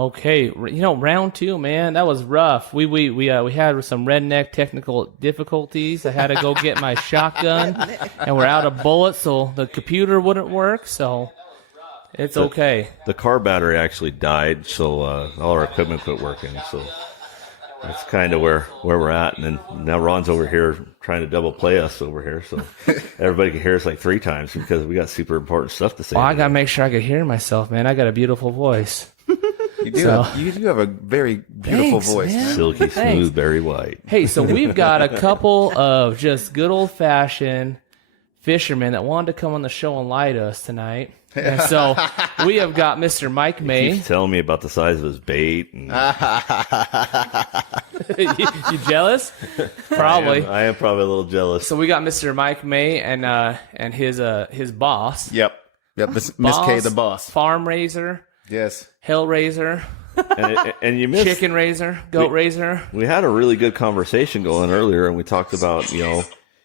Okay, round 2, man, that was rough. We had some redneck technical difficulties. I had to go get my shotgun, and we're out of bullets, so the computer wouldn't work. So it's okay. The car battery actually died, so all our equipment quit working. So that's kind of where we're at. And then now Ron's over here trying to double play us over here, so everybody can hear us like 3 times because we got super important stuff to say. Well, I gotta make sure I can hear myself, man. I got a beautiful voice. You do. You do have a very beautiful voice, man. Silky smooth, very white. Hey, so we've got a couple of just good old-fashioned fishermen that wanted to come on the show and lie to us tonight. And so we have got Mr. Mike Maye. He's telling me about the size of his bait. And... you jealous? Probably. I am probably a little jealous. So we got Mr. Mike Maye and his boss. Yep. Miss K, the boss. Farm raiser. Yes. Hell raiser. And you missed chicken raiser, goat raiser. We had a really good conversation going earlier, and we talked about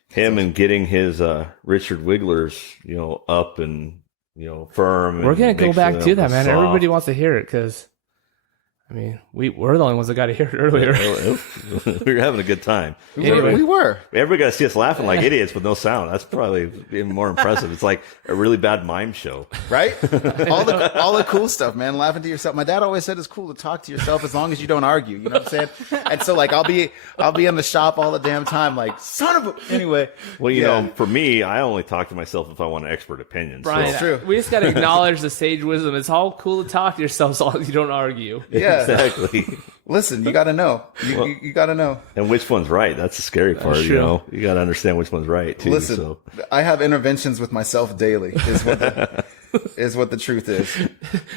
him and getting his Richard Wigglers up and firm. We're gonna go back to that, man. Soft. Everybody wants to hear it because, I mean, we're the only ones that got to hear it earlier. We were having a good time. We were. Everybody got to see us laughing like idiots with no sound. That's probably even more impressive. It's like a really bad mime show, right? all the cool stuff, man. Laughing to yourself. My dad always said it's cool to talk to yourself as long as you don't argue. You know what I'm saying? And so, like, I'll be in the shop all the damn time, like, son of a. Anyway. Well, you know, for me, I only talk to myself if I want an expert opinion. Brian, so. True. We just got to acknowledge the sage wisdom. It's all cool to talk to yourself as long as you don't argue. Yeah. Exactly. Listen, you got to know. You got to know. And which one's right? That's the scary part. True. You got to understand which one's right too. Listen, so. I have interventions with myself daily. Is what the truth is.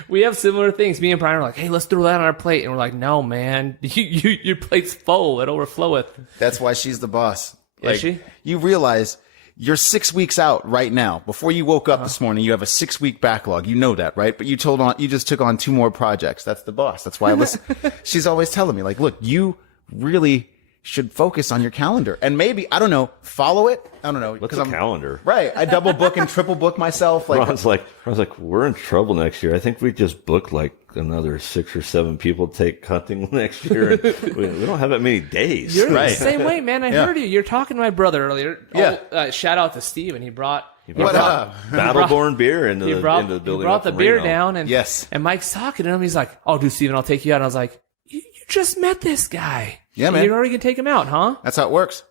We have similar things. Me and Brian are like, "Hey, let's throw that on our plate," and we're like, "No, man, your plate's full. It overfloweth." That's why she's the boss. Is she? You realize you're 6 weeks out right now. Before you woke up this morning, you have a 6-week backlog. You know that, right? But you just took on 2 more projects. That's the boss. That's why I listen. She's always telling me, like, look, you really should focus on your calendar and maybe, I don't know, follow it. I don't know. What's a calendar? Right. I double book and triple book myself. Like, Ron's like, we're in trouble next year. I think we just booked like another 6 or 7 people to take hunting next year. And we don't have that many days. You're the same way, man. I heard you. You're talking to my brother earlier. Yeah. Shout out to Steve, and he brought Battleborn beer into the building. He brought the beer down, and yes. And Mike's talking to him. He's like, "Oh, dude, Steven, I'll take you out." And I was like, "You just met this guy. Yeah, man. You're already gonna take him out, huh?" That's how it works.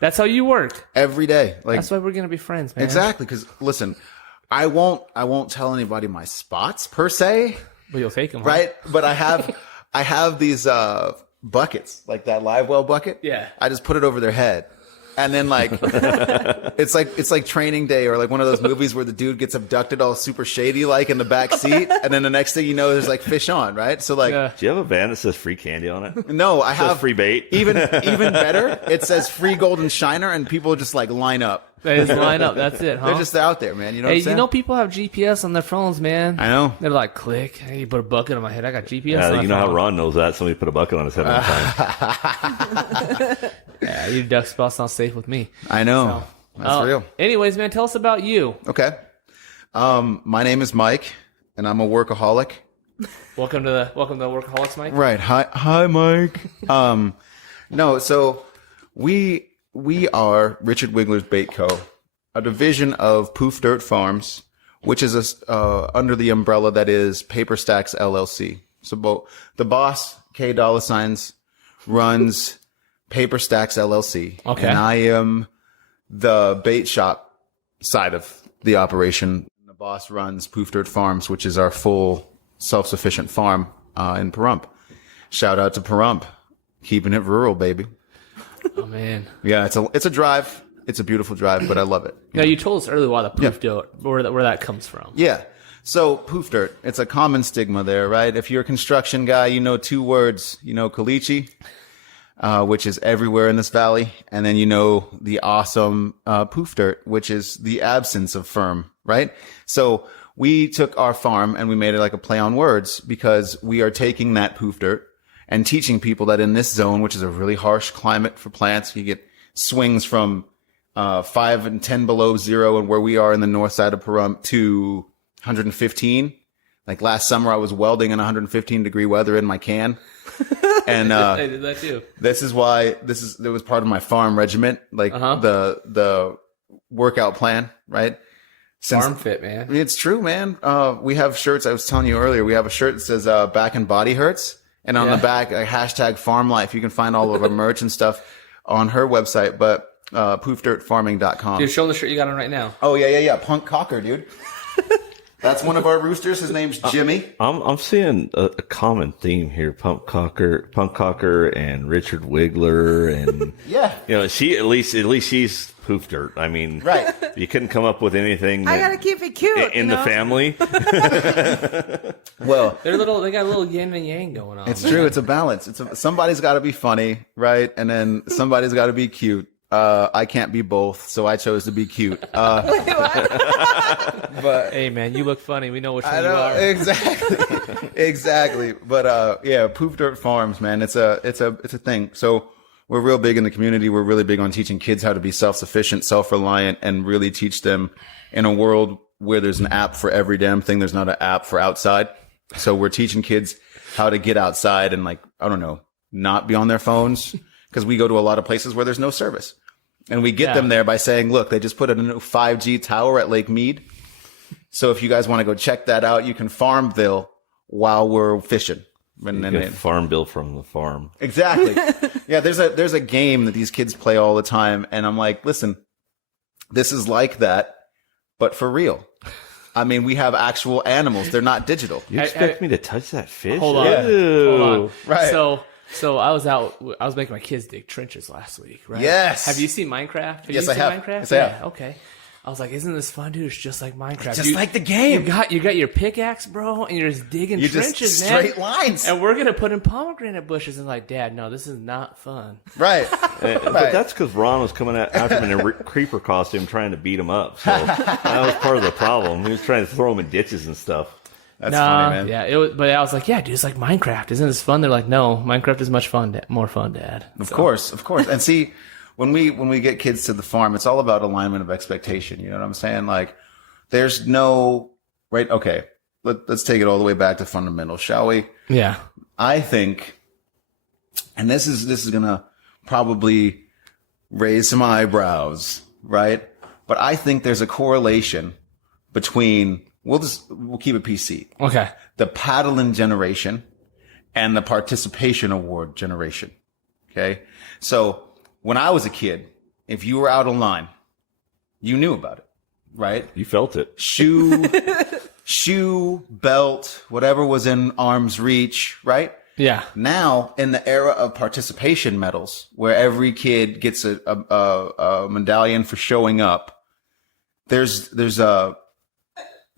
That's how you work every day. Like, that's why we're gonna be friends, man. Exactly. Because listen, I won't tell anybody my spots per se. But you'll take them, right? Huh? But I have these buckets, like that live well bucket. Yeah. I just put it over their head. And then like it's like Training Day or like one of those movies where the dude gets abducted all super shady like in the back seat, and then the next thing you know there's like fish on, right? So like Do you have a van that says free candy on it? No, I have free bait. Even better, it says free golden shiner, and people just like line up. They just line up. That's it, huh? They're just out there, man. You know what I'm saying? You know people have GPS on their phones, man. I know. They're like, click. Hey, you put a bucket on my head. I got GPS on my you know phone. how Ron knows that? Somebody put a bucket on his head one time. Yeah, your duck spot's not safe with me. I know. So, that's real. Anyways, man, tell us about you. Okay. My name is Mike, and I'm a workaholic. Welcome to Workaholics, Mike. Right. Hi, Mike. No, so we are Richard Wigglers Bait Co., a division of Poof Dirt Farms, which is under the umbrella that is Paper Stacks LLC. So the boss, K Dollar Signs, runs Paper Stacks LLC. Okay. And I am the bait shop side of the operation. The boss runs Poof Dirt Farms, which is our full self-sufficient farm in Pahrump. Shout out to Pahrump. Keeping it rural, baby. Oh, man. Yeah, it's a drive. It's a beautiful drive, but I love it. Now, you told us earlier why the poof dirt, where that comes from. Yeah. So, poof dirt, it's a common stigma there, right? If you're a construction guy, you know 2 words. You know caliche, which is everywhere in this valley. And then you know the awesome poof dirt, which is the absence of firm, right? So, we took our farm and we made it like a play on words because we are taking that poof dirt and teaching people that in this zone, which is a really harsh climate for plants, you get swings from 5 and 10 below zero, and where we are in the north side of Pahrump to 115, Like last summer, I was welding in 115-degree weather in my can. And I did that too. this is why it was part of my farm regiment, like the workout plan, right? Farm fit, man. It's true, man. We have shirts. I was telling you earlier, we have a shirt that says back and body hurts. And on the back, hashtag farm life. You can find all of our merch and stuff on her website, but poofdirtfarming.com. Dude, show them the shirt you got on right now. Oh, yeah. Punk Cocker, dude. That's one of our roosters. His name's Jimmy. I'm seeing a common theme here: Punk Cocker, and Richard Wiggler, and Yeah. you know, at least she's poof dirt. I mean, Right. You couldn't come up with anything. I gotta keep it cute. in the family. Well, They got a little yin and yang going on. it's true. It's a balance. Somebody's got to be funny, right? And then somebody's got to be cute. I can't be both, so I chose to be cute. But Hey, man, you look funny. We know which one I you know are. exactly. But yeah, Poof Dirt Farms, man, it's a thing. So we're real big in the community. We're really big on teaching kids how to be self-sufficient, self-reliant, and really teach them in a world where there's an app for every damn thing. There's not an app for outside. So we're teaching kids how to get outside and, like, I don't know, not be on their phones, because we go to a lot of places where there's no service. And we get them there by saying, look, they just put in a new 5G tower at Lake Mead. So if you guys want to go check that out, you can Farmville while we're fishing. And then Farm bill from the farm. exactly. Yeah, there's a game that these kids play all the time, and I'm like, listen, this is like that, but for real. I mean, we have actual animals. They're not digital. You expect me to touch that fish? Hold on. Ew. Hold on. Right. So I was making my kids dig trenches last week, right? Yes. Have you seen Minecraft? Yes, you I seen have. Minecraft? Yes, I have. Okay. I was like, isn't this fun, dude? It's just like Minecraft. Just like the game. You got your pickaxe, bro, and you're just digging You're trenches, just man. straight lines. And we're gonna put in pomegranate bushes, and like, Dad, no, this is not fun. Right. But that's because Ron was coming after him in a creeper costume trying to beat him up. So that was part of the problem. He was trying to throw him in ditches and stuff. That's funny, man. Yeah, but I was like, yeah, dude, it's like Minecraft. Isn't this fun? They're like, no, Minecraft is much fun, more fun, Dad. Of course. And see, when we get kids to the farm, it's all about alignment of expectation. You know what I'm saying? Like, there's no right. Okay, let's take it all the way back to fundamentals, shall we? Yeah. I think, and this is gonna probably raise some eyebrows, right? But I think there's a correlation between we'll keep it PC. Okay. The paddling generation and the participation award generation. Okay. So when I was a kid, if you were out of line, you knew about it, right? You felt it. Shoe, belt, whatever was in arm's reach, right? Yeah. Now, in the era of participation medals, where every kid gets a medallion for showing up, there's a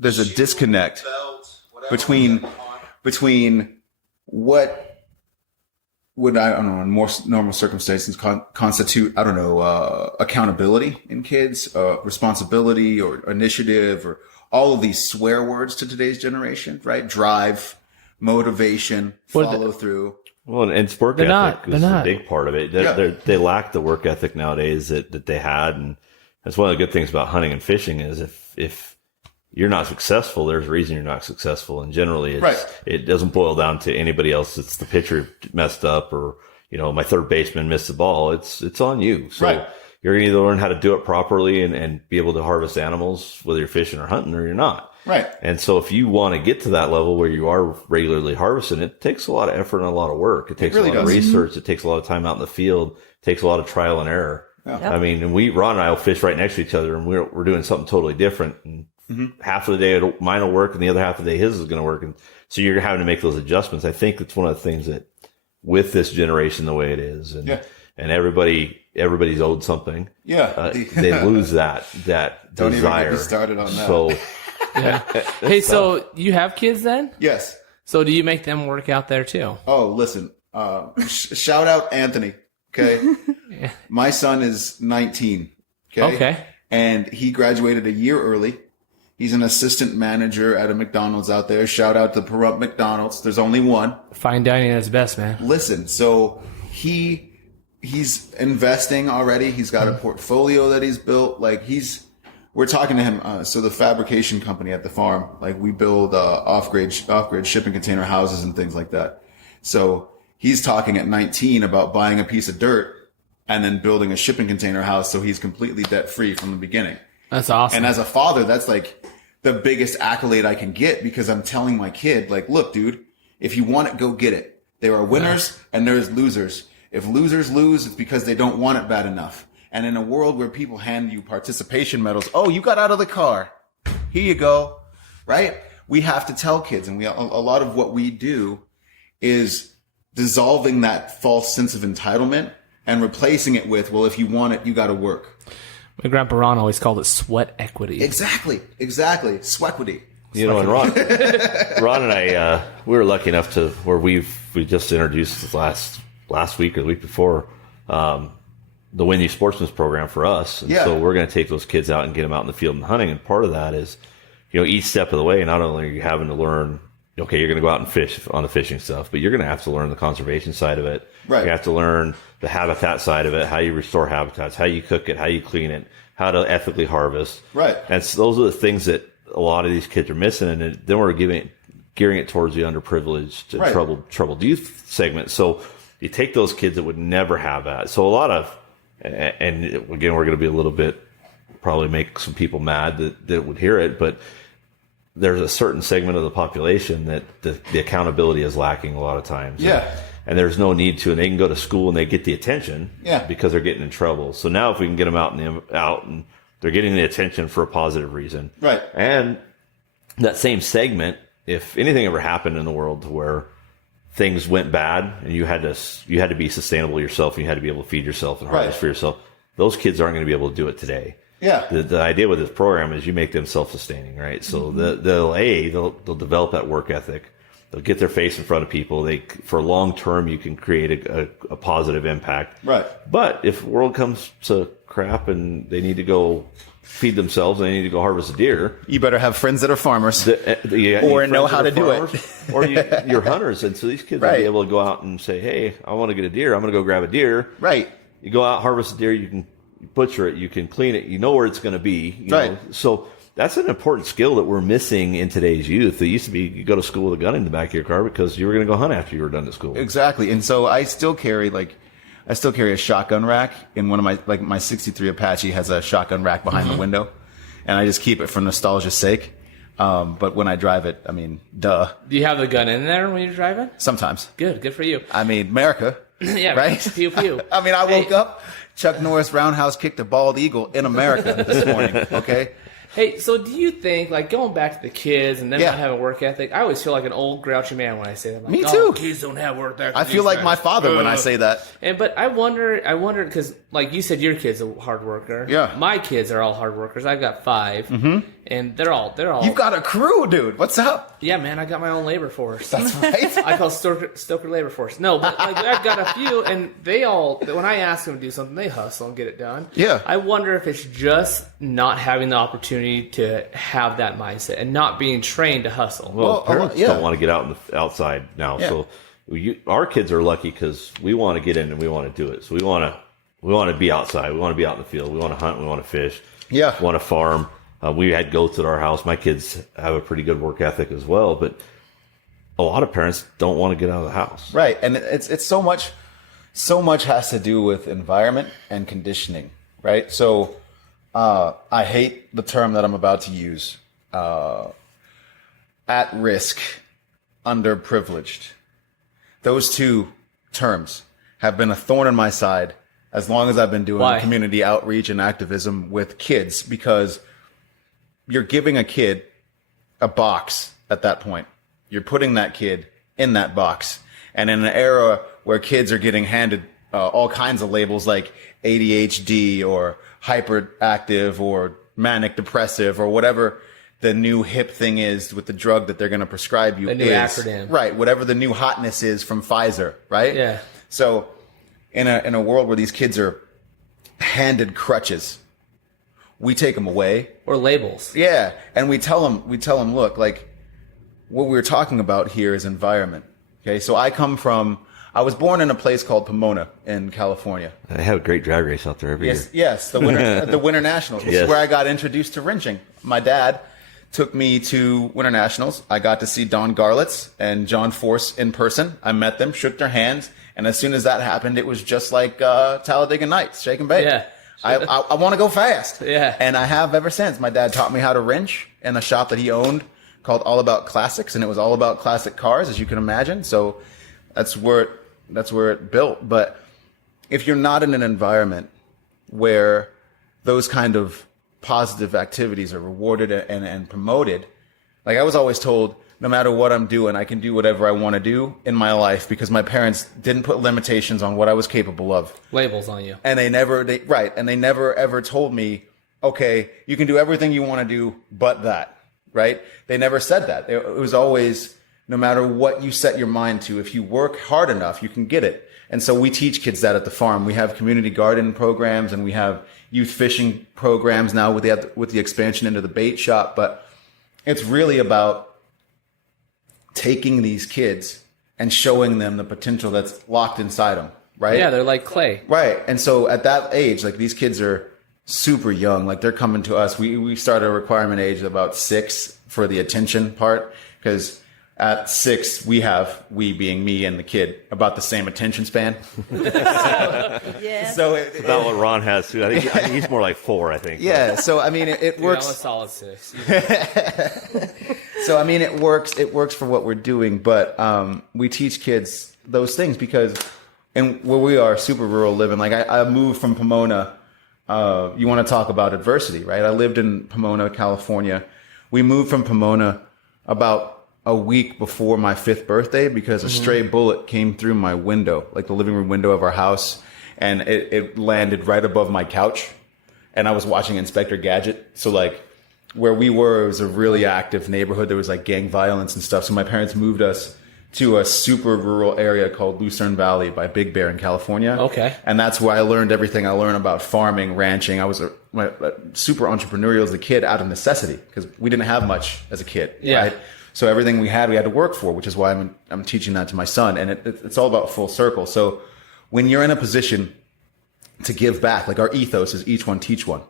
disconnect between what would, I don't know, in more normal circumstances constitute, I don't know, accountability in kids, responsibility or initiative, or all of these swear words to today's generation, right? Drive, motivation, follow through. Well, and work They're ethic not. is a big part of it. They lack the work ethic nowadays that they had, and that's one of the good things about hunting and fishing is if you're not successful, there's a reason you're not successful, and generally it doesn't boil down to anybody else. It's the pitcher messed up, or my third baseman missed the ball. It's on you. So you're gonna either learn how to do it properly and be able to harvest animals, whether you're fishing or hunting, or you're not. Right. And so if you want to get to that level where you are regularly harvesting, it takes a lot of effort and a lot of work. It takes a lot of research. It takes a lot of time out in the field. It takes a lot of trial and error. Yeah. I mean, and Ron and I will fish right next to each other, and we're doing something totally different. And half of the day mine will work, and the other half of the day his is going to work. And so you're having to make those adjustments. I think that's one of the things that with this generation, the way it is, and everybody's owed something. Yeah. They lose that Don't desire. even get me started on that. So Yeah. Hey, so you have kids then? Yes. So do you make them work out there too? Oh, listen. Shout out Anthony. Okay. My son is 19. Okay. And he graduated a year early. He's an assistant manager at a McDonald's out there. Shout out to Pahrump McDonald's. There's only one. Fine dining at its best, man. Listen, so he's investing already. He's got a portfolio that he's built. Like we're talking to him. So the fabrication company at the farm, like we build off-grid shipping container houses and things like that. So he's talking at 19 about buying a piece of dirt and then building a shipping container house, so he's completely debt free from the beginning. That's awesome. And as a father, that's like the biggest accolade I can get, because I'm telling my kid, like, look, dude, if you want it, go get it. There are winners and there's losers. If losers lose, it's because they don't want it bad enough. And in a world where people hand you participation medals, oh, you got out of the car. Here you go. Right? We have to tell kids, and a lot of what we do is dissolving that false sense of entitlement and replacing it with, well, if you want it, you got to work. My grandpa Ron always called it sweat equity. Exactly. Swequity. You know, and Ron and I, we were lucky enough to where we just introduced last week or the week before, the Win You Sportsman's program for us. And so we're going to take those kids out and get them out in the field and hunting. And part of that is, you know, each step of the way, not only are you having to learn, okay, you're going to go out and fish on the fishing stuff, but you're going to have to learn the conservation side of it. Right. You have to learn the habitat side of it, how you restore habitats, how you cook it, how you clean it, how to ethically harvest. Right. And so those are the things that a lot of these kids are missing. And then we're gearing it towards the underprivileged and troubled youth segment. So you take those kids that would never have that. So a lot of, and again, we're going to be a little bit, probably make some people mad that would hear it, but there's a certain segment of the population that the accountability is lacking a lot of times. Yeah. And there's no need to, and they can go to school and they get the attention because they're getting in trouble. So now if we can get them out and they're getting the attention for a positive reason. Right. And that same segment, if anything ever happened in the world to where things went bad and you had to be sustainable yourself and you had to be able to feed yourself and harvest for yourself, those kids aren't going to be able to do it today. Yeah. The idea with this program is you make them self-sustaining, right? So they'll develop that work ethic. They'll get their face in front of people. For long term, you can create a positive impact. Right. But if the world comes to crap and they need to go feed themselves and they need to go harvest a deer, you better have friends that are farmers or know how to do it. Or you're hunters. And so these kids will be able to go out and say, hey, I want to get a deer. I'm going to go grab a deer. Right. You go out, harvest a deer. You can butcher it. You can clean it. You know where it's going to be. You know? So that's an important skill that we're missing in today's youth. It used to be you go to school with a gun in the back of your car because you were going to go hunt after you were done at school. Exactly. And so I still carry a shotgun rack in one of my 63 Apache has a shotgun rack behind the window, and I just keep it for nostalgia's sake. But when I drive it, I mean, duh. Do you have the gun in there when you're driving? Sometimes. Good for you. I mean, America. Yeah, right? Pew pew. I mean, I woke up, Chuck Norris roundhouse kicked a bald eagle in America this morning, okay? Hey, so do you think, like, going back to the kids and them Yeah. not having work ethic, I always feel like an old grouchy man when I say that. Like, Me too. Kids don't have work ethic. I feel like my father when I say that. But I wonder, because, like you said, your kid's a hard worker. Yeah. My kids are all hard workers. I've got 5, and they're all. You've got a crew, dude. What's up? Yeah, man, I got my own labor force. That's right. I call Stoker labor force. No, but like I've got a few, and they all, when I ask them to do something, they hustle and get it done. Yeah. I wonder if it's just not having the opportunity to have that mindset and not being trained to hustle. Well, parents don't want to get out outside now. Yeah. So our kids are lucky because we want to get in and we want to do it. So we want to be outside. We want to be out in the field. We want to hunt. We want to fish. Yeah. We want to farm. We had goats at our house. My kids have a pretty good work ethic as well, but a lot of parents don't want to get out of the house. Right. And it's so much has to do with environment and conditioning, right? So I hate the term that I'm about to use. At risk, underprivileged. Those two terms have been a thorn in my side as long as I've been doing community outreach and activism with kids, because you're giving a kid a box at that point. You're putting that kid in that box. And in an era where kids are getting handed all kinds of labels like ADHD or hyperactive or manic depressive or whatever the new hip thing is with the drug that they're going to prescribe you. The new acronym. Right. Whatever the new hotness is from Pfizer, right? Yeah. So in a world where these kids are handed crutches, we take them away. Or labels. Yeah. And we tell them, look, like what we're talking about here is environment. Okay. So I come from I was born in a place called Pomona in California. I have a great drag race out there every year. Yes, the winter the Winter Nationals. This is where I got introduced to wrenching. My dad took me to Winter Nationals. I got to see Don Garlitz and John Force in person. I met them, shook their hands, and as soon as that happened, it was just like Talladega Nights, shake and bake. Yeah. I want to go fast. Yeah. And I have ever since. My dad taught me how to wrench in a shop that he owned called All About Classics, and it was all about classic cars, as you can imagine. So that's where it built. But if you're not in an environment where those kind of positive activities are rewarded and promoted, like I was always told, no matter what I'm doing, I can do whatever I want to do in my life because my parents didn't put limitations on what I was capable of. Labels on you. And they never ever told me, okay, you can do everything you want to do but that, right? They never said that. It was always, no matter what you set your mind to, if you work hard enough, you can get it. And so we teach kids that at the farm. We have community garden programs and we have youth fishing programs now with the expansion into the bait shop. But it's really about taking these kids and showing them the potential that's locked inside them, right? Yeah, they're like clay. Right. And so at that age, like these kids are super young. Like they're coming to us. We start a requirement age of about 6 for the attention part because at 6, we being me and the kid, about the same attention span. Yes. So It's about what Ron has too. I think he's more like 4, I think. yeah. So I mean, it Dude, works. I'm a solid 6. So I mean, it works. It works for what we're doing, but we teach kids those things because, and where we are, super rural living. Like I moved from Pomona. You want to talk about adversity, right? I lived in Pomona, California. We moved from Pomona about a week before my 5th birthday because a stray bullet came through my window, like the living room window of our house, and it landed right above my couch. And I was watching Inspector Gadget, so like. Where we were, it was a really active neighborhood. There was like gang violence and stuff. So my parents moved us to a super rural area called Lucerne Valley by Big Bear in California. Okay. And that's where I learned everything I learned about farming, ranching. I was super entrepreneurial as a kid out of necessity because we didn't have much as a kid. Yeah. Right? So everything we had to work for, which is why I'm teaching that to my son. And it's all about full circle. So when you're in a position to give back, like our ethos is each one teach one.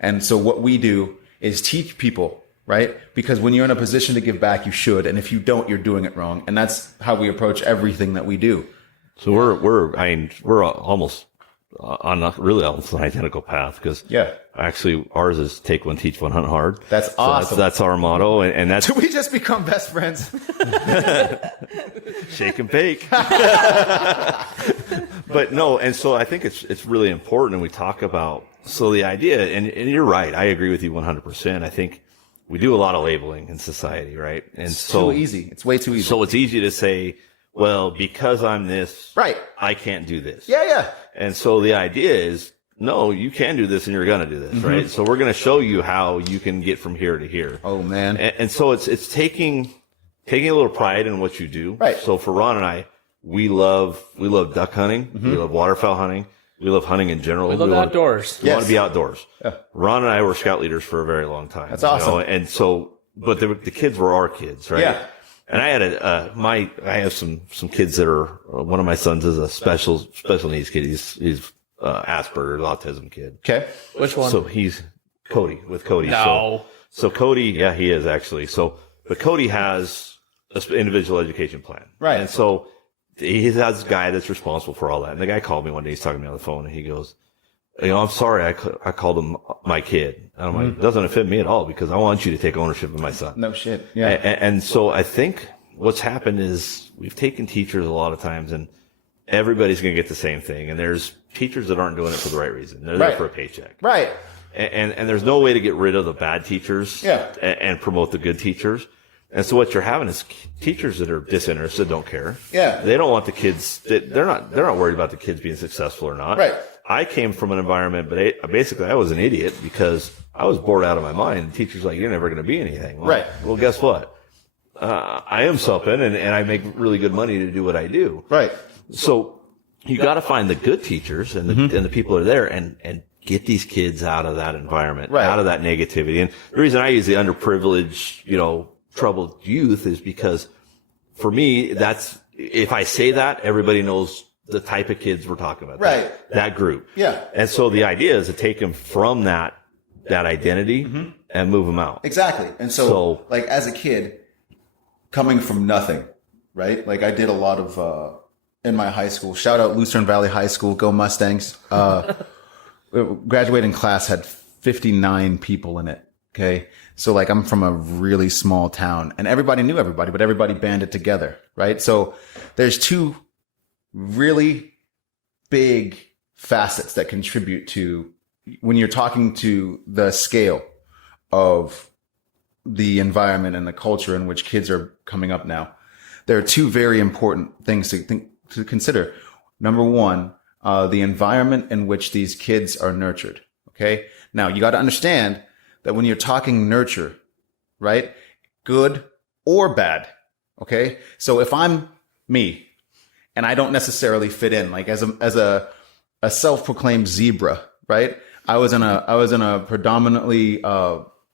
And so what we do is teach people, right? Because when you're in a position to give back, you should. And if you don't, you're doing it wrong. And that's how we approach everything that we do. So we're almost on almost an identical path because actually ours is take one, teach one, hunt hard. That's awesome. That's our motto. And that's, Do we just become best friends? shake and bake. But no, and so I think it's really important, and we talk about, so the idea, and you're right, I agree with you 100%. I think we do a lot of labeling in society, right? And It's too easy. It's way too easy. So it's easy to say, well, because I'm this, right, I can't do this. Yeah. And so the idea is, no, you can do this and you're going to do this, right? So we're going to show you how you can get from here to here. Oh, man. And so it's taking a little pride in what you do. Right. So for Ron and I, we love duck hunting. We love waterfowl hunting. We love hunting in general. We love outdoors. We want to be outdoors. Yeah. Ron and I were scout leaders for a very long time. That's awesome. And so, but the kids were our kids, right? Yeah. And I had I have some kids that are, one of my sons is a special needs kid. He's Asperger's autism kid. Okay. Which one? So he's Cody. No. So Cody, yeah, he is actually. So, but Cody has an individual education plan. Right. And so he has a guy that's responsible for all that. And the guy called me one day, he's talking to me on the phone, and he goes, I'm sorry, I called him my kid. And I'm like, it doesn't offend me at all because I want you to take ownership of my son. No shit. Yeah. And so I think what's happened is we've taken teachers a lot of times and everybody's going to get the same thing. And there's teachers that aren't doing it for the right reason. They're there for a paycheck. Right. And there's no way to get rid of the bad teachers and promote the good teachers. And so what you're having is teachers that are disinterested, don't care. Yeah. They don't want the kids, they're not worried about the kids being successful or not. Right. I came from an environment, but basically I was an idiot because I was bored out of my mind. The teacher's like, you're never going to be anything. Well, right. Well, guess what? I am something and I make really good money to do what I do. Right. So you got to find the good teachers and the people that are there and get these kids out of that environment, out of that negativity. And the reason I use the underprivileged, troubled youth is because for me, if I say that, everybody knows the type of kids we're talking about. Right. That group. Yeah. And so the idea is to take them from that identity and move them out. Exactly. And so like as a kid, coming from nothing, right? Like I did a lot of, in my high school, shout out Lucerne Valley High School, go Mustangs. Graduating class had 59 people in it. Okay. So like I'm from a really small town and everybody knew everybody, but everybody banded together. Right. So there's two really big facets that contribute to when you're talking to the scale of the environment and the culture in which kids are coming up now. There are two very important things to consider. Number one, the environment in which these kids are nurtured. Okay. Now you got to understand that when you're talking nurture, right? Good or bad. Okay. So if I'm me and I don't necessarily fit in, like as a self-proclaimed zebra, right? I was in a predominantly,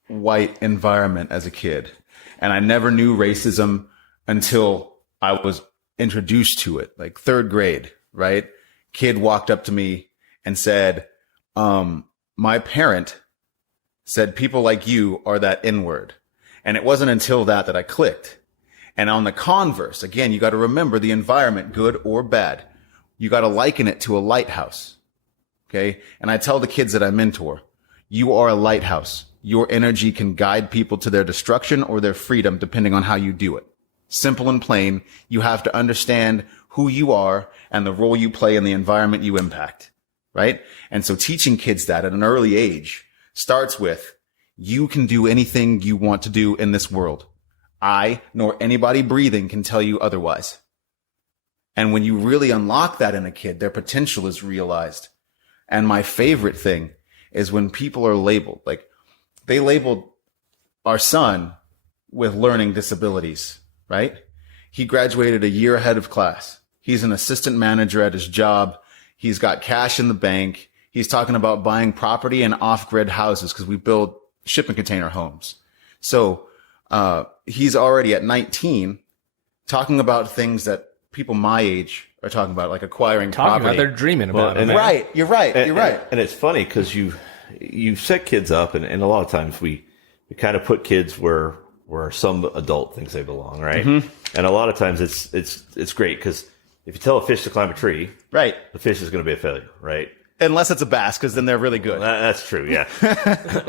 white environment as a kid and I never knew racism until I was introduced to it, like third grade, right? Kid walked up to me and said, my parent said people like you are that N-word. And it wasn't until that I clicked. And on the converse, again, you got to remember the environment, good or bad. You got to liken it to a lighthouse. Okay. And I tell the kids that I mentor, you are a lighthouse. Your energy can guide people to their destruction or their freedom, depending on how you do it. Simple and plain. You have to understand who you are and the role you play in the environment you impact. Right. And so teaching kids that at an early age starts with, you can do anything you want to do in this world. I, nor anybody breathing, can tell you otherwise. And when you really unlock that in a kid, their potential is realized. And my favorite thing is when people are labeled, like they labeled our son with learning disabilities, right? He graduated a year ahead of class. He's an assistant manager at his job. He's got cash in the bank. He's talking about buying property and off-grid houses because we build shipping container homes. So, he's already at 19 talking about things that people my age are talking about, like acquiring property. They're dreaming about it. Right. You're right. You're right. And it's funny because you set kids up and a lot of times we kind of put kids where some adult thinks they belong. Right. Mm-hmm. And a lot of times it's great because if you tell a fish to climb a tree, right, the fish is going to be a failure. Right. Unless it's a bass, because then they're really good. That's true, yeah.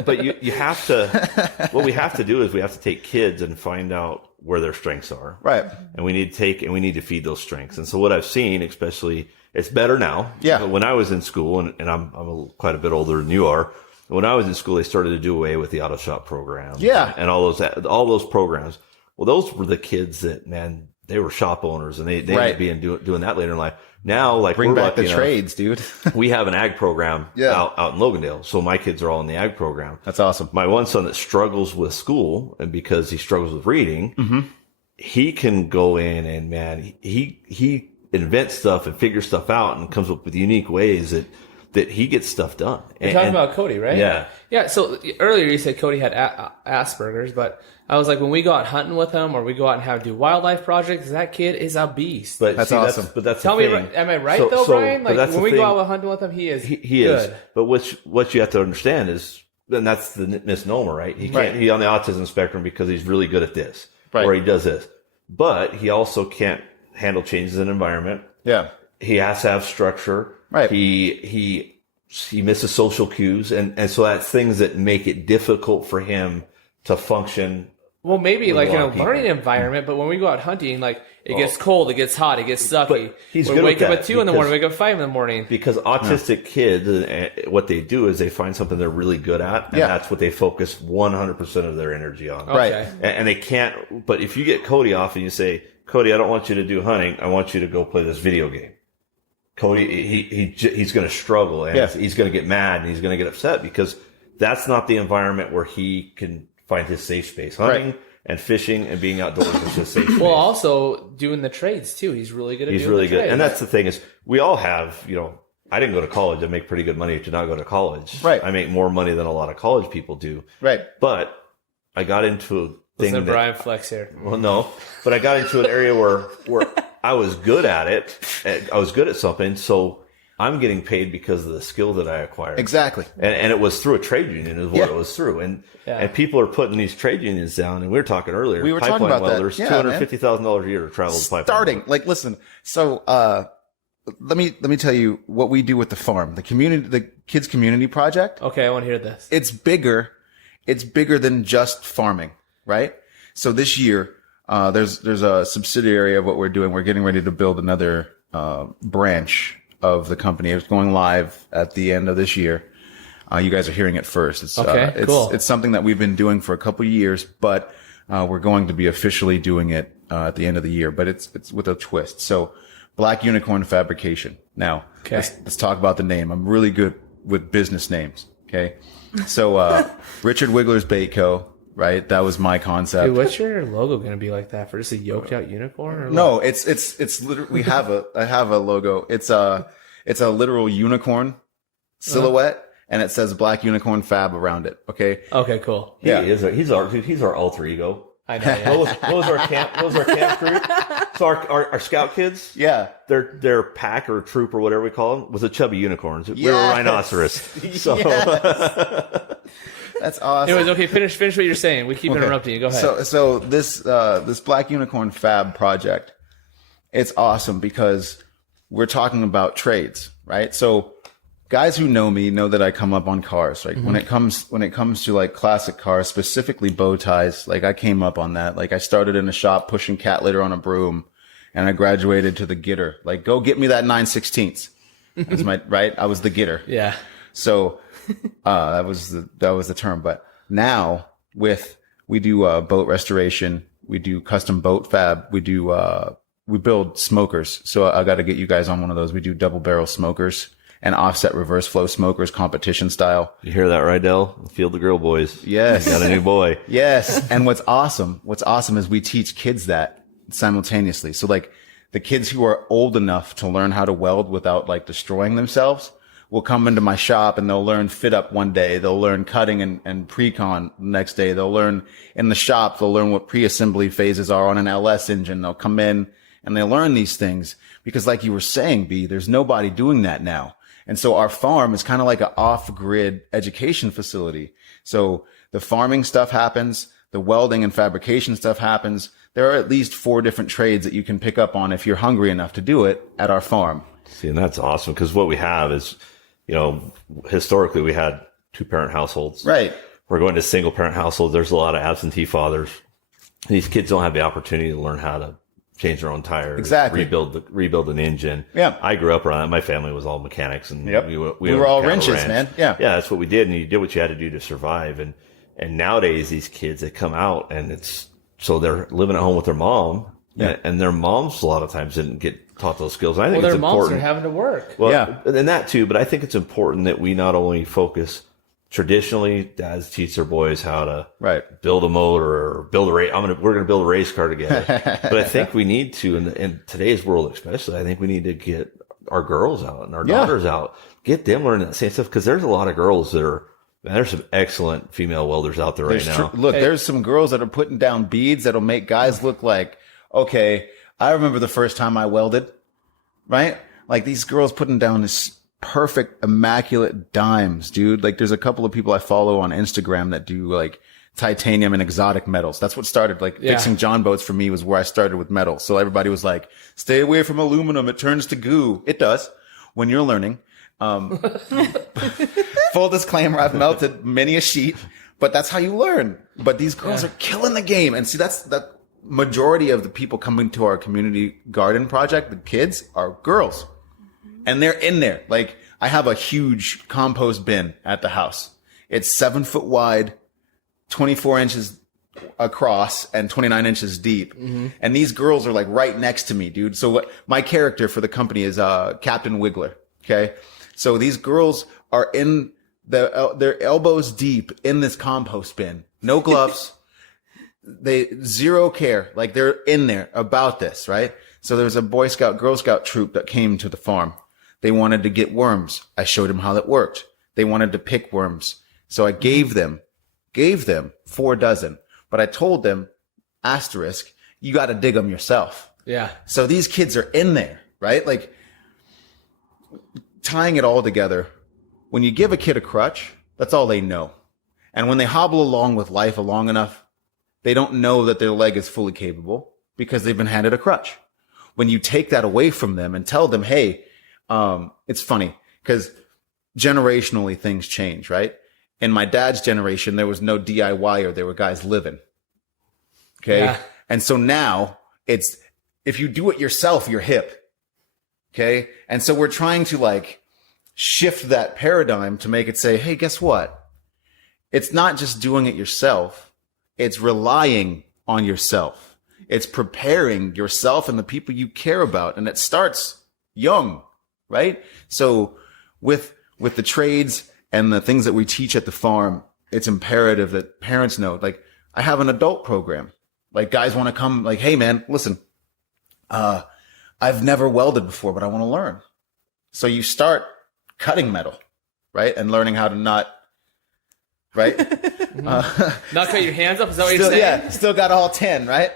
But you have to, what we have to do is we have to take kids and find out where their strengths are. Right. And we need to feed those strengths. And so what I've seen, especially, it's better now. Yeah. When I was in school, and I'm quite a bit older than you are, when I was in school, they started to do away with the auto shop program. Yeah. And all those programs. Well, those were the kids that, man, they were shop owners and they ended up doing that later in life. Now, like, bring back the trades, dude. We have an ag program out in Logandale. So my kids are all in the ag program. That's awesome. My one son that struggles with school, and because he struggles with reading, he can go in and, man, he invents stuff and figures stuff out and comes up with unique ways that he gets stuff done. You're talking about Cody, right? Yeah. Yeah, so earlier you said Cody had Asperger's, but I was like, when we go out hunting with him or we go out and do wildlife projects, that kid is a beast. But that's awesome. Tell me, am I right though, Brian? Like when we go out hunting with him, he is he good. Is. But what you have to understand is, and that's the misnomer, right? He can't, he's on the autism spectrum because he's really good at this, or he does this. But he also can't handle changes in environment. Yeah. He has to have structure. Right. He misses social cues, and so that's things that make it difficult for him to function. Well, maybe like in a learning environment, but when we go out hunting, like it gets cold, it gets hot, it gets sucky. He's we good wake at up that at 2 in the morning, wake up 5 in the morning. Because autistic kids, what they do is they find something they're really good at, and that's what they focus 100% of their energy on. Right. Okay. And they can't. But if you get Cody off and you say, Cody, I don't want you to do hunting, I want you to go play this video game. Cody, he's going to struggle and he's going to get mad and he's going to get upset because that's not the environment where he can find his safe space. Hunting and fishing and being outdoors is just safe space. Well, also doing the trades too. He's really good at He's doing really the good. trades. And that's the thing is we all have, I didn't go to college. I make pretty good money to not go to college. Right. I make more money than a lot of college people do. Right. But I got into thing. Listen to Brian Flex here. Well, no, but I got into an area where I was good at it. I was good at something, so I'm getting paid because of the skill that I acquired. Exactly. And it was through a trade union is what it was through. And people are putting these trade unions down. And we were talking earlier. We were talking about welders, that. Yeah, $250,000 a year to travel the pipeline. Starting, like, listen. So, let me tell you what we do with the farm, the kids community project. Okay, I want to hear this. It's bigger than just farming, right? So this year, there's a subsidiary of what we're doing. We're getting ready to build another, branch of the company. It's going live at the end of this year. You guys are hearing it first. It's cool. It's something that we've been doing for a couple of years, but we're going to be officially doing it at the end of the year. But it's with a twist. So, Black Unicorn Fabrication. Now, let's talk about the name. I'm really good with business names. Okay, so Richard Wiggler's Bait Co. Right, that was my concept. Dude, what's your logo going to be like that for? Just a yoked out unicorn? Or no, it's literally, I have a logo. It's a literal unicorn silhouette, and it says Black Unicorn Fab around it. Okay. Okay, cool. Yeah, he's our alter ego. I know. Yeah. What was our camp crew? So our scout kids. Yeah, their pack or troop or whatever we call them was a chubby unicorns. We were a rhinoceros. So. Yes. That's awesome. Anyways, okay, finish what you're saying. We keep interrupting you. Go ahead. So this Black Unicorn Fab project, it's awesome because we're talking about trades, right? So guys who know me know that I come up on cars, right? Mm-hmm. When it comes to like classic cars, specifically bow ties, like I came up on that. Like I started in a shop pushing cat litter on a broom, and I graduated to the getter. Like, go get me that 9/16. That's my right. I was the getter. Yeah. So. That was the term. But now we do boat restoration, we do custom boat fab, we build smokers. So I got to get you guys on one of those. We do double barrel smokers and offset reverse flow smokers, competition style. You hear that right, Del? Field the Grill boys. Yes. Got a new boy. Yes. And what's awesome is we teach kids that simultaneously. So like the kids who are old enough to learn how to weld without like destroying themselves will come into my shop and they'll learn fit up one day. They'll learn cutting and pre-con the next day. They'll learn in the shop. They'll learn what pre-assembly phases are on an LS engine. They'll come in and they learn these things because like you were saying, B, there's nobody doing that now. And so our farm is kind of like an off-grid education facility. So the farming stuff happens. The welding and fabrication stuff happens. There are at least 4 different trades that you can pick up on if you're hungry enough to do it at our farm. See, and that's awesome because what we have is, historically we had 2-parent households. Right. We're going to single-parent households. There's a lot of absentee fathers. These kids don't have the opportunity to learn how to change their own tires. Exactly. Rebuild an engine. Yeah. I grew up around that. My family was all mechanics, and we were all wrenches, man. Yeah. Yeah, that's what we did, and you did what you had to do to survive. And nowadays, these kids, they come out, and so they're living at home with their mom, and their moms a lot of times didn't get taught those skills. And I think their it's important. moms are having to work. Well, and that too, but I think it's important that we not only focus traditionally, dads teach their boys how to build a motor or build a race. We're going to build a race car together. But I think we need to, in today's world especially, I think we need to get our girls out and our daughters out, get them learning that same stuff. Because there's a lot of girls that are, man, there's some excellent female welders out there right now. Look, there's some girls that are putting down beads that'll make guys look like, okay, I remember the first time I welded, right? Like these girls putting down this perfect, immaculate dimes, dude. Like there's a couple of people I follow on Instagram that do like titanium and exotic metals. That's what started fixing John boats for me was where I started with metal. So everybody was like, stay away from aluminum. It turns to goo. It does when you're learning. Full disclaimer, I've melted many a sheet, but that's how you learn. But these girls are killing the game. And see, that majority of the people coming to our community garden project, the kids, are girls. And they're in there. Like, I have a huge compost bin at the house. It's 7 foot wide, 24 inches across, and 29 inches deep. Mm-hmm. And these girls are like right next to me, dude. So my character for the company is Captain Wiggler. Okay. So these girls are in their elbows deep in this compost bin. No gloves. They zero care. Like they're in there about this, right? So there's a Boy Scout, Girl Scout troop that came to the farm. They wanted to get worms. I showed them how that worked. They wanted to pick worms. So I gave them 4 dozen, But I told them, asterisk, you got to dig them yourself. Yeah. So these kids are in there, right? Like tying it all together. When you give a kid a crutch, that's all they know. And when they hobble along with life long enough, they don't know that their leg is fully capable because they've been handed a crutch. When you take that away from them and tell them, hey, it's funny because generationally things change, right? In my dad's generation, there was no DIY, there were guys living. Okay. Yeah. And so now it's, if you do it yourself, you're hip. Okay. And so we're trying to like shift that paradigm to make it say, hey, guess what? It's not just doing it yourself. It's relying on yourself. It's preparing yourself and the people you care about. And it starts young, right? So with the trades and the things that we teach at the farm, it's imperative that parents know, like, I have an adult program. Like, guys want to come, like, hey man, listen, I've never welded before, but I want to learn. So you start cutting metal, right? And learning how to not, right? Not cut your hands up? Is that what you're Still, saying? yeah, still got all 10, right?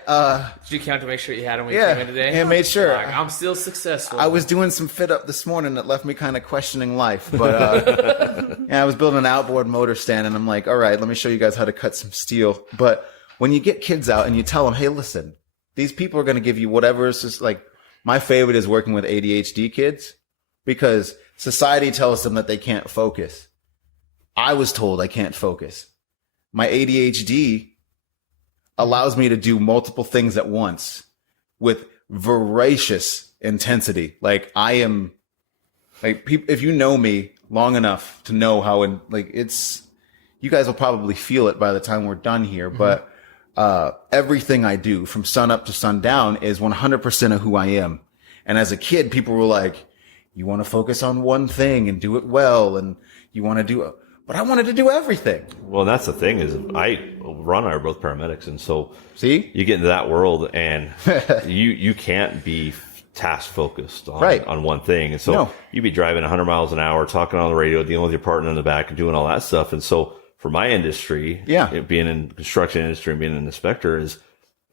Did you count to make sure you had them when you Yeah, came in today? yeah, made sure. Like, I'm still successful. I was doing some fit up this morning that left me kind of questioning life. But yeah, I was building an outboard motor stand and I'm like, all right, let me show you guys how to cut some steel. But when you get kids out and you tell them, hey, listen, these people are going to give you whatever. It's just like, my favorite is working with ADHD kids because society tells them that they can't focus. I was told I can't focus. My ADHD allows me to do multiple things at once with voracious intensity. Like I am, like, if you know me long enough to know how, you guys will probably feel it by the time we're done here, but everything I do from sun up to sundown is 100% of who I am. And as a kid, people were like, you want to focus on one thing and do it well. And you want to do it. But I wanted to do everything. Well, that's the thing is Ron and I are both paramedics. And so see, you get into that world and you can't be task focused on one thing. And so you'd be driving 100 miles an hour, talking on the radio, dealing with your partner in the back and doing all that stuff. And so for my industry, being in construction industry and being an inspector is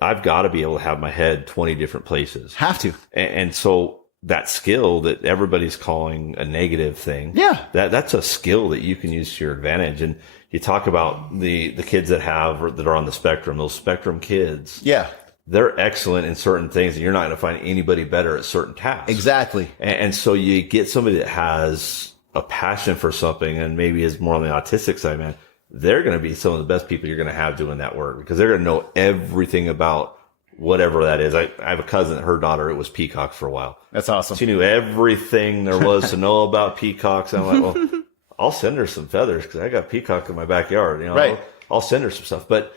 I've got to be able to have my head 20 different places. Have to. And so that skill that everybody's calling a negative thing. Yeah. That's a skill that you can use to your advantage. And you talk about the kids that are on the spectrum, those spectrum kids. Yeah. They're excellent in certain things and you're not going to find anybody better at certain tasks. Exactly. And so you get somebody that has a passion for something and maybe is more on the autistic side, man. They're going to be some of the best people you're going to have doing that work because they're going to know everything about whatever that is. I have a cousin, her daughter, it was peacocks for a while. That's awesome. She knew everything there was to know about peacocks. And I'm like, well, I'll send her some feathers because I got peacock in my backyard. You know, right. I'll send her some stuff. But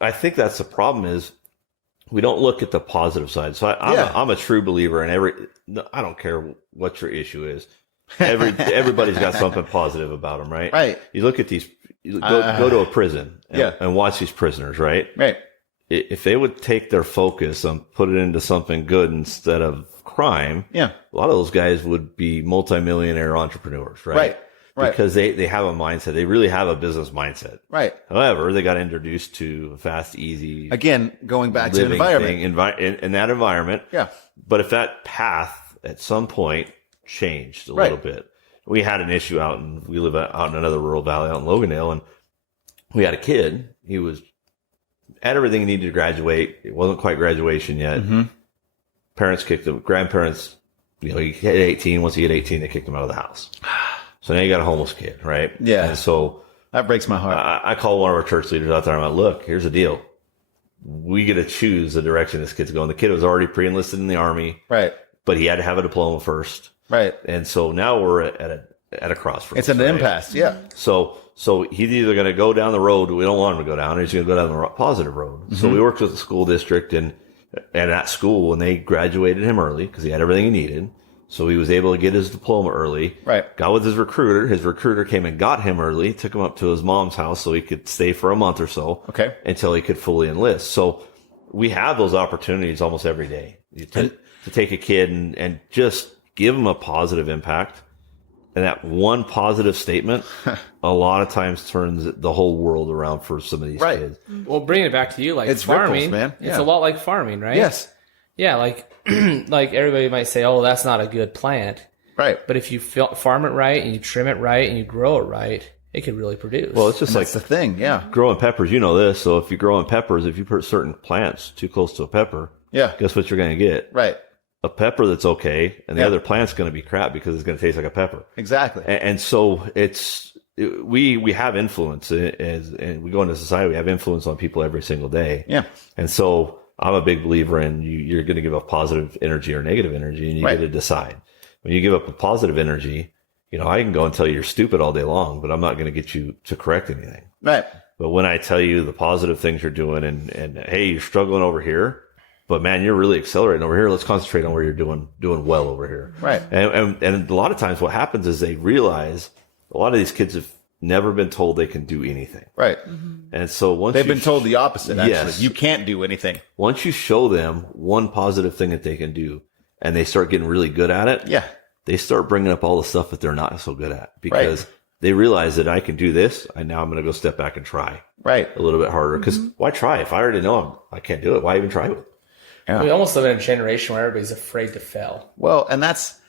I think that's the problem is we don't look at the positive side. So I'm a true believer in I don't care what your issue is. Everybody's got something positive about them, right? Right. You look at these, go to a prison and watch these prisoners, right? Right. If they would take their focus and put it into something good instead of crime, a lot of those guys would be multimillionaire entrepreneurs, right? Right. Right. Because they have a mindset. They really have a business mindset. Right. However, they got introduced to a fast, easy. Again, going back to environment. In that environment. Yeah. But if that path at some point changed a little bit, we had an issue we live out in another rural valley out in Logandale, and we had a kid. He had everything he needed to graduate. It wasn't quite graduation yet. Mm-hmm. Parents kicked him. Grandparents, he hit 18. Once he hit 18, they kicked him out of the house. So now you got a homeless kid, right? Yeah. And so that breaks my heart. I call one of our church leaders out there. I'm like, look, here's the deal. We get to choose the direction this kid's going. The kid was already pre-enlisted in the Army. Right. But he had to have a diploma first. Right. And so now we're at a crossroads. It's an impasse. Yeah. So he's either going to go down the road we don't want him to go down, or he's going to go down the positive road. Mm-hmm. So we worked with the school district and at school, and they graduated him early because he had everything he needed. So he was able to get his diploma early. Right. Got with his recruiter. His recruiter came and got him early, took him up to his mom's house so he could stay for a month or so. Okay. Until he could fully enlist. So we have those opportunities almost every day to take a kid and just give them a positive impact. And that one positive statement a lot of times turns the whole world around for some of these kids. Well, bringing it back to you, like It's farming, ripples, man. it's Yeah. a lot like farming, right? Yes. Yeah, like like everybody might say, oh, that's not a good plant. Right. But if you farm it right and you trim it right and you grow it right, it could really produce. Well, it's just like That's the thing. Yeah. growing peppers. You know this. So if you're growing peppers, if you put certain plants too close to a pepper, Yeah. guess what you're going to get? Right. A pepper that's okay, and the Yeah. other plant's going to be crap because it's going to taste like a pepper. Exactly. And so we have influence and we go into society. We have influence on people every single day. Yeah. And so I'm a big believer in you're going to give up positive energy or negative energy, and you Right. get to decide. When you give up a positive energy, I can go and tell you you're stupid all day long, but I'm not going to get you to correct anything. Right. But when I tell you the positive things you're doing and hey, you're struggling over here, but man, you're really accelerating over here. Let's concentrate on where you're doing well over here. Right. And a lot of times what happens is they realize a lot of these kids have never been told they can do anything. Right. And so once They've been told the opposite, actually. Yes. You can't do anything. once you show them one positive thing that they can do and they start getting really good at it, Yeah. they start bringing up all the stuff that they're not so good at because they realize that I can do this. And now I'm going to go step back and try Right. a little bit harder because why try? If I already know I can't do it, why even try it? we almost live in a generation where everybody's afraid to fail. Well, and that's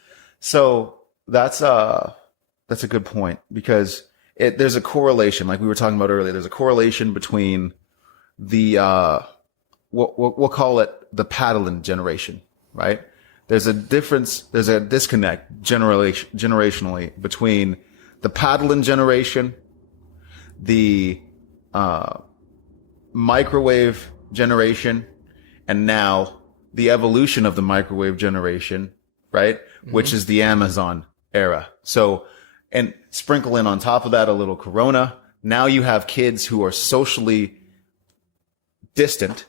a good point because there's a correlation, like we were talking about earlier. There's a correlation between the we'll call it the paddling generation, right? There's a disconnect generationally between the paddling generation, the microwave generation, and now the evolution of the microwave generation, right? Which is the Amazon era. So, and sprinkle in on top of that a little Corona. Now you have kids who are socially distant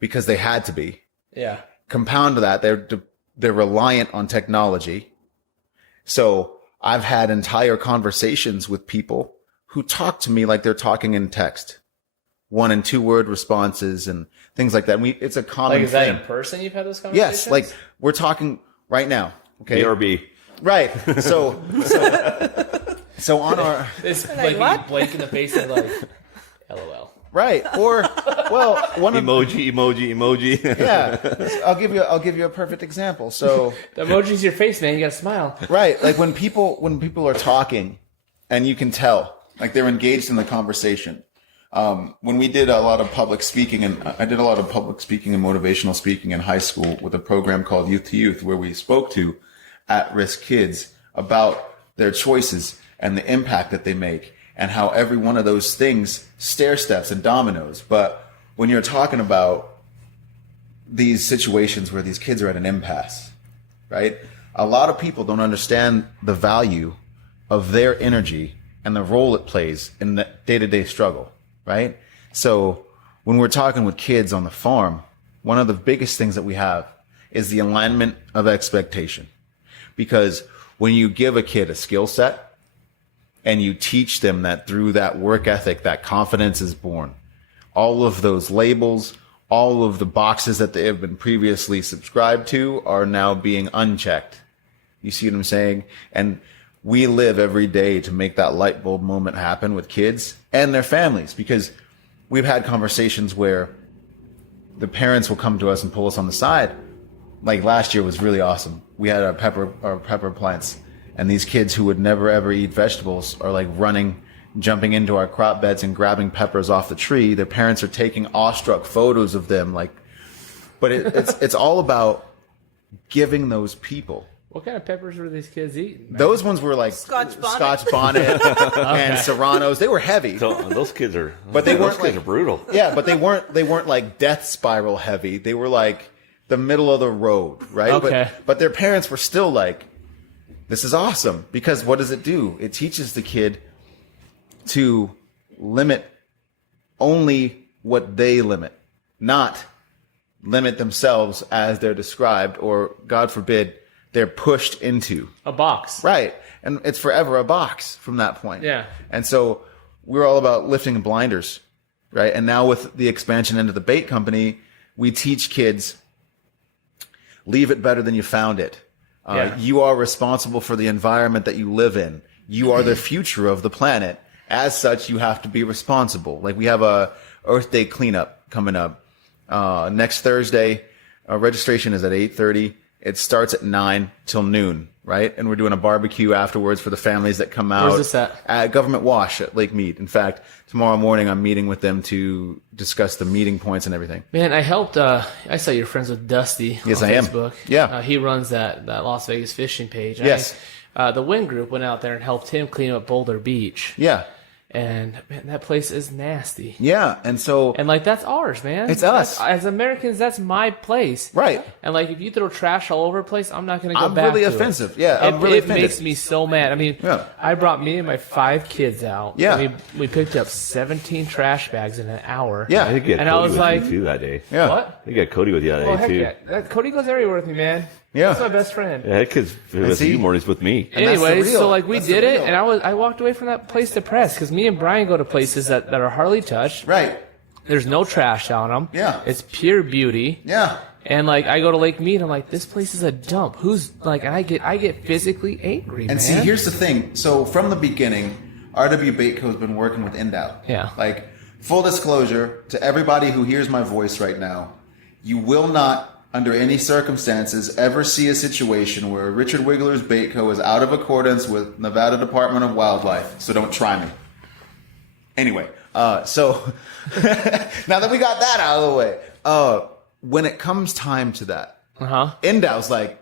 because they had to be. Yeah. Compound that, they're reliant on technology. So I've had entire conversations with people who talk to me like they're talking in text, 1 and 2 word responses and things like that. It's a common Like, is that thing. in person you've had those conversations? Yes, like we're talking right now. Okay. BRB. Right. So on our It's Like, like what? you blink in the face and like, LOL. right, or well, one of Emoji. yeah. I'll give you a perfect example. So The emoji's your face, man. You gotta smile. right, like when people are talking, and you can tell like they're engaged in the conversation. When we did a lot of public speaking, and I did a lot of public speaking and motivational speaking in high school with a program called Youth to Youth, where we spoke to at-risk kids about their choices and the impact that they make and how every one of those things stair steps and dominoes. But when you're talking about these situations where these kids are at an impasse, right? A lot of people don't understand the value of their energy and the role it plays in the day-to-day struggle, right? So when we're talking with kids on the farm, one of the biggest things that we have is the alignment of expectation. Because when you give a kid a skill set and you teach them that through that work ethic, that confidence is born, all of those labels, all of the boxes that they have been previously subscribed to are now being unchecked. You see what I'm saying? And we live every day to make that light bulb moment happen with kids and their families, because we've had conversations where the parents will come to us and pull us on the side. Like last year was really awesome. We had our pepper plants, and these kids who would never ever eat vegetables are like running, jumping into our crop beds and grabbing peppers off the tree. Their parents are taking awestruck photos of them. But it's all about giving those people. What kind of peppers were these kids eating, man? Those ones were like Scotch bonnet. Scotch bonnet and Serranos. They were heavy. So those kids are, But they those weren't kids like- are brutal. Yeah, but they weren't like death spiral heavy. They were like the middle of the road, right? Okay. But their parents were still like, this is awesome. Because what does it do? It teaches the kid to limit only what they limit, not limit themselves as they're described, or God forbid, they're pushed into. A box. Right. And it's forever a box from that point. Yeah. And so we're all about lifting blinders, right? And now with the expansion into the bait company, we teach kids, leave it better than you found it. You are responsible for the environment that you live in. You are the future of the planet. As such, you have to be responsible. Like, we have a Earth Day cleanup coming up next Thursday. Registration is at 8:30. It starts at 9 till noon, right? And we're doing a barbecue afterwards for the families that come out. Where's this at? At Government Wash at Lake Mead. In fact, tomorrow morning I'm meeting with them to discuss the meeting points and everything. Man, I helped. I saw you're friends with Dusty Yes, on I am. Facebook. Yeah. He runs that Las Vegas fishing page. Yes. The Wind Group went out there and helped him clean up Boulder Beach. Yeah. And man, that place is nasty. Yeah. And so, And like, that's ours, man. It's us. As Americans, that's my place. right. And like, if you throw trash all over the place, I'm not going to go I'm back really to offensive. it. Yeah, I'm really it offended. makes me so mad. I mean, Yeah. I brought me and my 5 kids out. Yeah. We picked up 17 trash bags in an hour. Yeah. I think you had And I Cody was with like- you too that day. Yeah. What? I think you had Cody with you that Oh, day heck too. yeah. Cody goes everywhere with me, man. Yeah. That's my best friend. Yeah, because it was see? you more, he's with me. And that's the Anyways, real- so like we that's the did it, real. and I walked away from that place depressed because me and Brian go to places that are hardly touched. Right. There's no trash on them. Yeah. It's pure beauty. Yeah. And like I go to Lake Mead, I'm like, this place is a dump. Who's like, and I get physically angry, man. And see, here's the thing. So from the beginning, RW Baitco has been working with Endow. Yeah. Like, full disclosure to everybody who hears my voice right now, you will not, under any circumstances, ever see a situation where Richard Wiggler's Baitco is out of accordance with Nevada Department of Wildlife. So don't try me. Anyway, so now that we got that out of the way, when it comes time to that, Endow's like,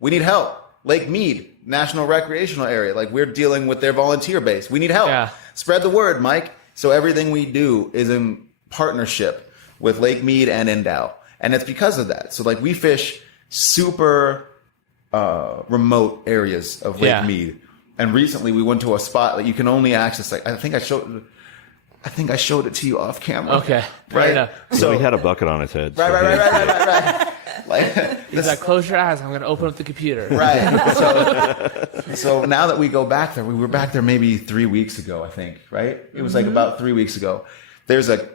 we need help. Lake Mead, National Recreational Area. Like, we're dealing with their volunteer base. We need help. Yeah. Spread the word, Mike. So everything we do is in partnership with Lake Mead and Endow. And it's because of that. So like, we fish super remote areas of Lake Yeah. Mead. And recently we went to a spot that you can only access. Like, I think I showed it to you off camera. Okay, fair Right. enough. So he had a bucket on his head. so Right. Like, He's like, close your eyes. I'm gonna open up the computer. right. So now that we go back there, we were back there maybe 3 weeks ago, I think. Right. It was like about 3 weeks ago. There's a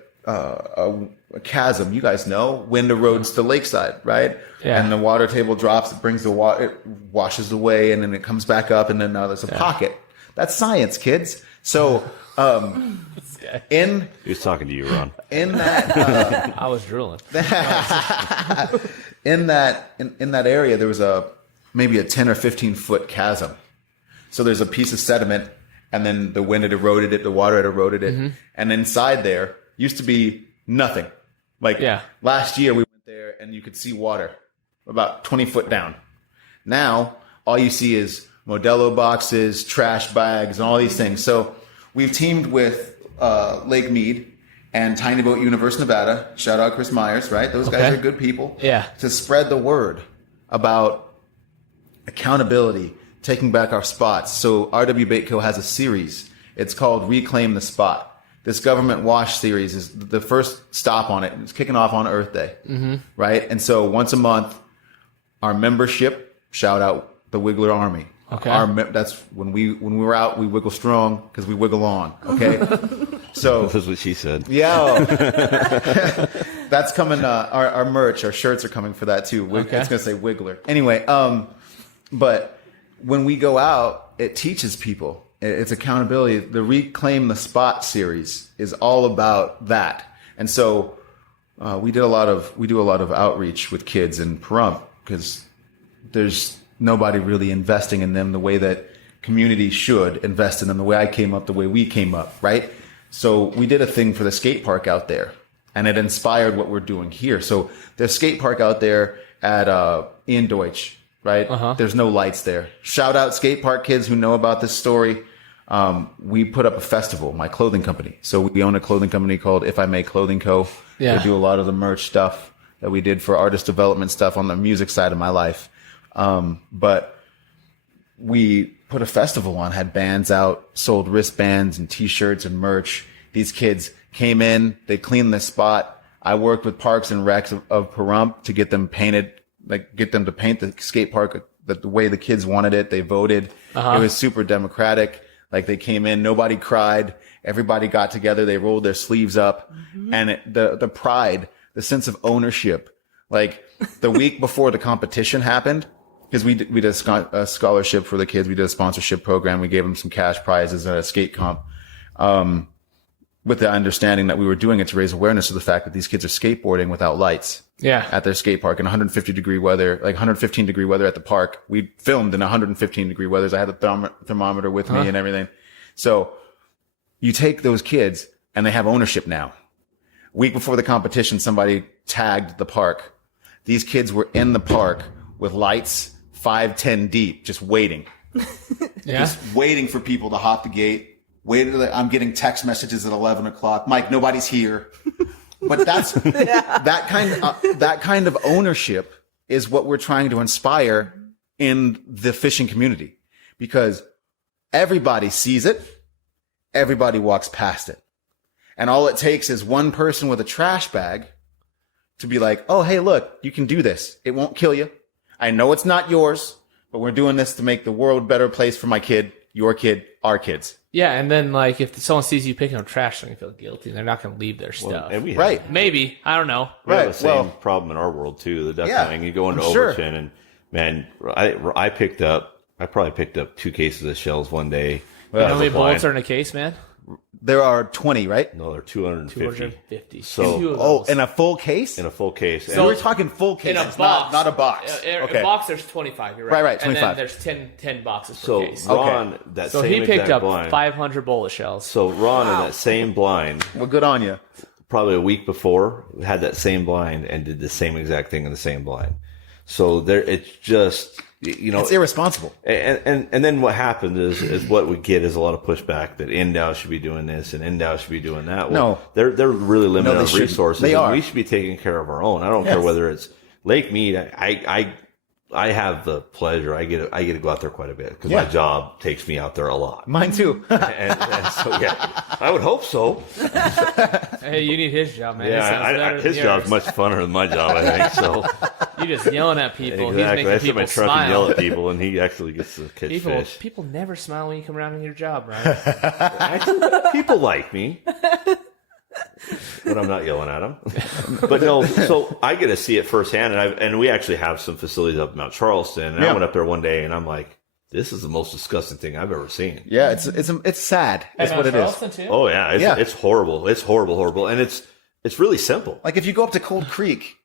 chasm, you guys know, wind erodes to lakeside, right? Yeah. And the water table drops, it brings the water, it washes away, and then it comes back up, and then now there's a pocket. That's science, kids. So, in He was talking to you, Ron. that I was drooling. in that area, there was maybe a 10 or 15 foot chasm. So there's a piece of sediment, and then the wind had eroded it, the water had eroded it, and inside there used to be nothing. Like, last year we went there and you could see water about 20 foot down. Now all you see is Modelo boxes, trash bags, and all these things. So we've teamed with Lake Mead and Tiny Boat Universe Nevada. Shout out Chris Myers, right? Those guys are good people. Yeah. To spread the word about accountability, taking back our spots. So RW Baitco has a series. It's called Reclaim the Spot. This government wash series is the first stop on it. It's kicking off on Earth Day, right? And so once a month, our membership, shout out the Wiggler Army. Okay. That's when we're out, we wiggle strong because we wiggle on. Okay. So This is what she said. yeah, that's coming. Our merch, our shirts are coming for that too. Okay. It's gonna say Wiggler. Anyway, but when we go out, it teaches people. It's accountability. The Reclaim the Spot series is all about that. And so we do a lot of outreach with kids in Pahrump because there's nobody really investing in them the way that community should invest in them, the way I came up, the way we came up, right? So we did a thing for the skate park out there, and it inspired what we're doing here. So there's a skate park out there at Ian Deutsch, right? There's no lights there. Shout out skate park kids who know about this story. We put up a festival, my clothing company. So we own a clothing company called If I May Clothing Co. Yeah. They do a lot of the merch stuff that we did for artist development stuff on the music side of my life. But we put a festival on, had bands out, sold wristbands and t-shirts and merch. These kids came in, they cleaned the spot. I worked with Parks and Recs of Pahrump to get them painted, like get them to paint the skate park the way the kids wanted it. They voted. It was super democratic. Like, they came in, nobody cried. Everybody got together. They rolled their sleeves up, and the pride, the sense of ownership, like the week before the competition happened, because we did a scholarship for the kids. We did a sponsorship program. We gave them some cash prizes at a skate comp, with the understanding that we were doing it to raise awareness of the fact that these kids are skateboarding without lights. Yeah. At their skate park in 150-degree weather, like 115-degree weather at the park. We filmed in 115-degree weathers. I had the thermometer with me and everything. So you take those kids and they have ownership now. Week before the competition, somebody tagged the park. These kids were in the park with lights 5-10 deep, just waiting. Yeah. Just waiting for people to hop the gate. I'm getting text messages at 11 o'clock. Mike, nobody's here. But that's that kind of ownership is what we're trying to inspire in the fishing community, because everybody sees it, everybody walks past it, and all it takes is one person with a trash bag to be like, "Oh, hey, look, you can do this. It won't kill you. I know it's not yours, but we're doing this to make the world a better place for my kid, your kid, our kids." Yeah, and then like if someone sees you picking up trash, they're gonna feel guilty. They're not gonna leave their stuff. And we have, Right. Maybe, I don't know. we have Right, the same well- problem in our world too. The death Yeah, thing. You go into I'm sure. Overton, and man, I probably picked up 2 cases of shells one day. You know how many bullets are in a case, man? There are 20, right? No, they're 250. 250. So- Two of Oh, those. in a full case? in a full case. So we're talking full case. in a It's box, not a box. In Okay. a box, there's 25. You're right. Right, And 25. then there's 10 boxes per So case. Ron, that So same he picked exact up blind. 500 bullet shells. So Ron in that same blind, Well, good on you. probably a week before, had that same blind and did the same exact thing in the same blind. So there, it's just, you know, It's irresponsible. and then what happens is what we get is a lot of pushback that Endow should be doing this and Endow should be doing that. Well, they're really limited No, they on shouldn't. resources. They and are. we should be taking care of our own. I don't care Yes. whether it's Lake Mead. I have the pleasure. I get to go out there quite a bit because my Yeah. job takes me out there a lot. Mine too. and so yeah, I would hope so. Hey, you need his job, man. It sounds Yeah, better than his job's yours. much funner than my job, I think. So You're just yelling at people. exactly, I He's making sit in my people truck and yell smile. at people, and he actually gets to catch fish. People never smile when you come around in your job, right? People like me, but I'm not yelling at them. But no, so I get to see it firsthand, and we actually have some facilities up in Mount Charleston. And I Yeah. went up there one day, and I'm like, "This is the most disgusting thing I've ever seen." Yeah, it's sad. That's what it is. Too? Oh yeah, Yeah. it's horrible. It's horrible, and it's really simple. Like if you go up to Cold Creek,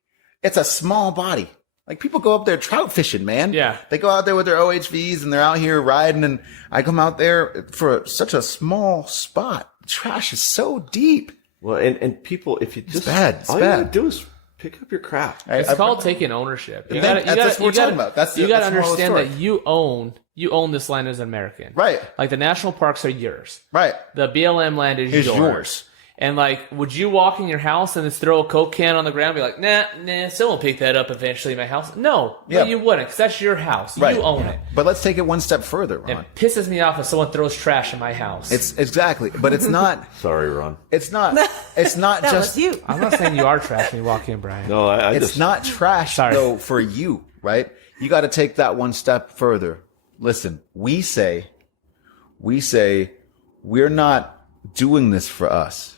it's a small body. Like people go up there trout fishing, man. Yeah. They go out there with their OHVs and they're out here riding, and I come out there for such a small spot. Trash is so deep. Well, and people, if you just bad. It's all you gotta bad. do is pick up your crap. It's called taking ownership. You That's what we're talking about. That's you the got to moral of the understand story. that you own this land as an American. Right. Like the national parks are yours. Right. The BLM land is It's yours. yours. And like, would you walk in your house and just throw a Coke can on the ground and be like, nah, someone will pick that up eventually in my house? No, Yeah. you wouldn't, because that's your house. Right. You own it. But let's take it one step further, Ron. It pisses me off if someone throws trash in my house. It's exactly, but it's not. Sorry, Ron. It's not. It's not That just. was you. I'm not saying you are trash when you walk in, Brian. No, I It's just not trash Sorry. though for you, right? You got to take that one step further. Listen, we say we're not doing this for us.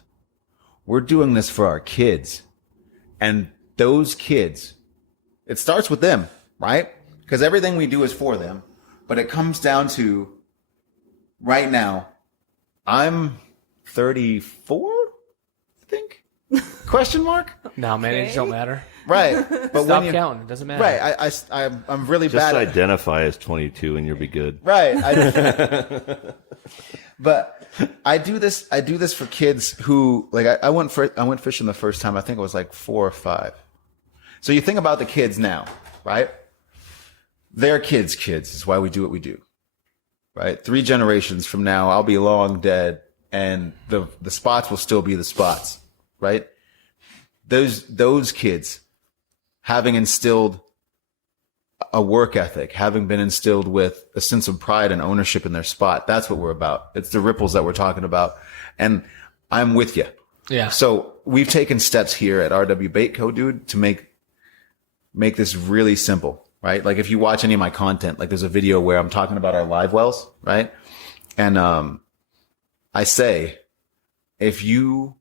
We're doing this for our kids. And those kids, it starts with them, right? Because everything we do is for them. But it comes down to right now, I'm 34, I think? Question mark? No, man, it just don't matter. Right. But Stop when you, counting. It doesn't matter. right, I'm really just bad at identify as 22 and you'll be good. Right. But I do this for kids who like I went fishing the first time. I think it was like 4 or 5. So you think about the kids now, right? They're kids is why we do what we do. Right? 3 generations from now, I'll be long dead and the spots will still be the spots, right? Those kids having instilled a work ethic, having been instilled with a sense of pride and ownership in their spot. That's what we're about. It's the ripples that we're talking about. And I'm with you. Yeah. So we've taken steps here at RW Bait Co, dude, to make this really simple, right? Like if you watch any of my content, like there's a video where I'm talking about our live wells, right? And, I say, if you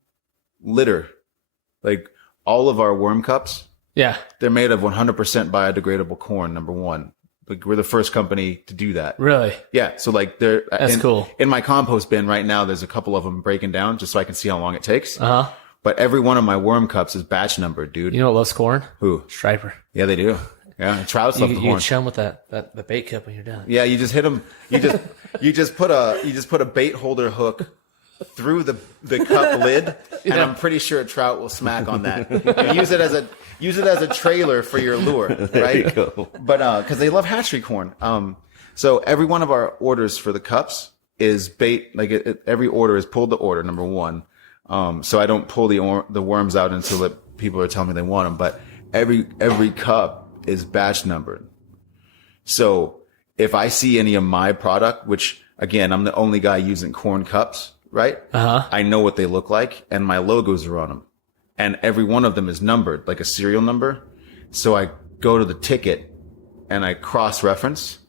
litter, like all of our worm cups, Yeah. they're made of 100% biodegradable corn, number one. Like we're the first company to do that. Really? Yeah. So like they're That's cool. In my compost bin right now, there's a couple of them breaking down just so I can see how long it takes. Uh huh. But every one of my worm cups is batch numbered, dude. You know what loves corn? Who? Striper. Yeah, they do. Yeah. Trouts love the You horn. can chum with the bait cup when you're done. Yeah, you just hit them. You just put a bait holder hook through the cup lid, and I'm pretty sure a trout will smack on that. You use it as a trailer for your lure, right? There you go. But because they love hatchery corn. So every one of our orders for the cups is bait. Like every order is pulled to order, number one. So I don't pull the worms out until people are telling me they want them. But every cup is batch numbered. So if I see any of my product, which again, I'm the only guy using corn cups, right? Uh-huh. I know what they look like and my logos are on them. And every one of them is numbered, like a serial number. So I go to the ticket and I cross-reference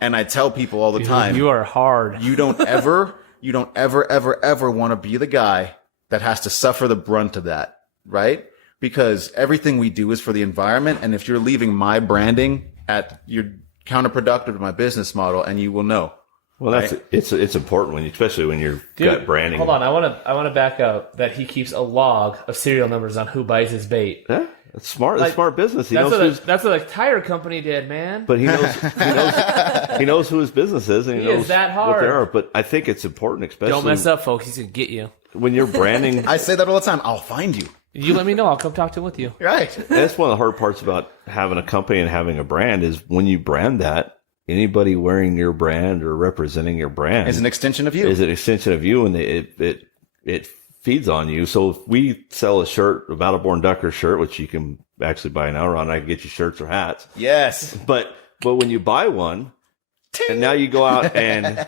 and I tell people all the time, You are hard. you don't ever want to be the guy that has to suffer the brunt of that, right? Because everything we do is for the environment. And if you're leaving my branding you're counterproductive to my business model, and you will know. Well, it's important when especially when you're Dude, gut branding. Hold on, I want to back up that he keeps a log of serial numbers on who buys his bait. Yeah, it's smart. Like, It's smart business. That's what a tire company did, man. But he knows who his business is, and he knows is that what hard. they are. But I think it's important, especially Don't mess up, folks. He's gonna get you. when you're branding. I say that all the time. I'll find you. You let me know. I'll come talk to him with you. Right. That's one of the hard parts about having a company and having a brand is when you brand that, anybody wearing your brand or representing your brand Is an extension of you. is an extension of you, and it feeds on you. So if we sell a shirt, a Battleborn Ducker shirt, which you can actually buy now, Ron, I can get you shirts or hats. Yes. But when you buy one, and now you go out and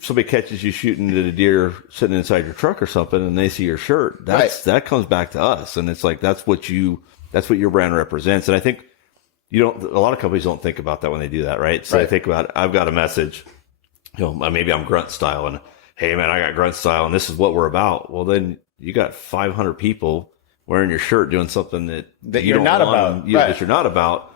somebody catches you shooting at a deer sitting inside your truck or something, and they see your shirt, that comes back to us, and it's like that's what your brand represents. And I think a lot of companies don't think about that when they do that, right? So they think about, I've got a message, maybe I'm grunt style, and hey man, I got grunt style, and this is what we're about. Well, then you got 500 people wearing your shirt doing something that you you're don't not want about, them, that you're not about.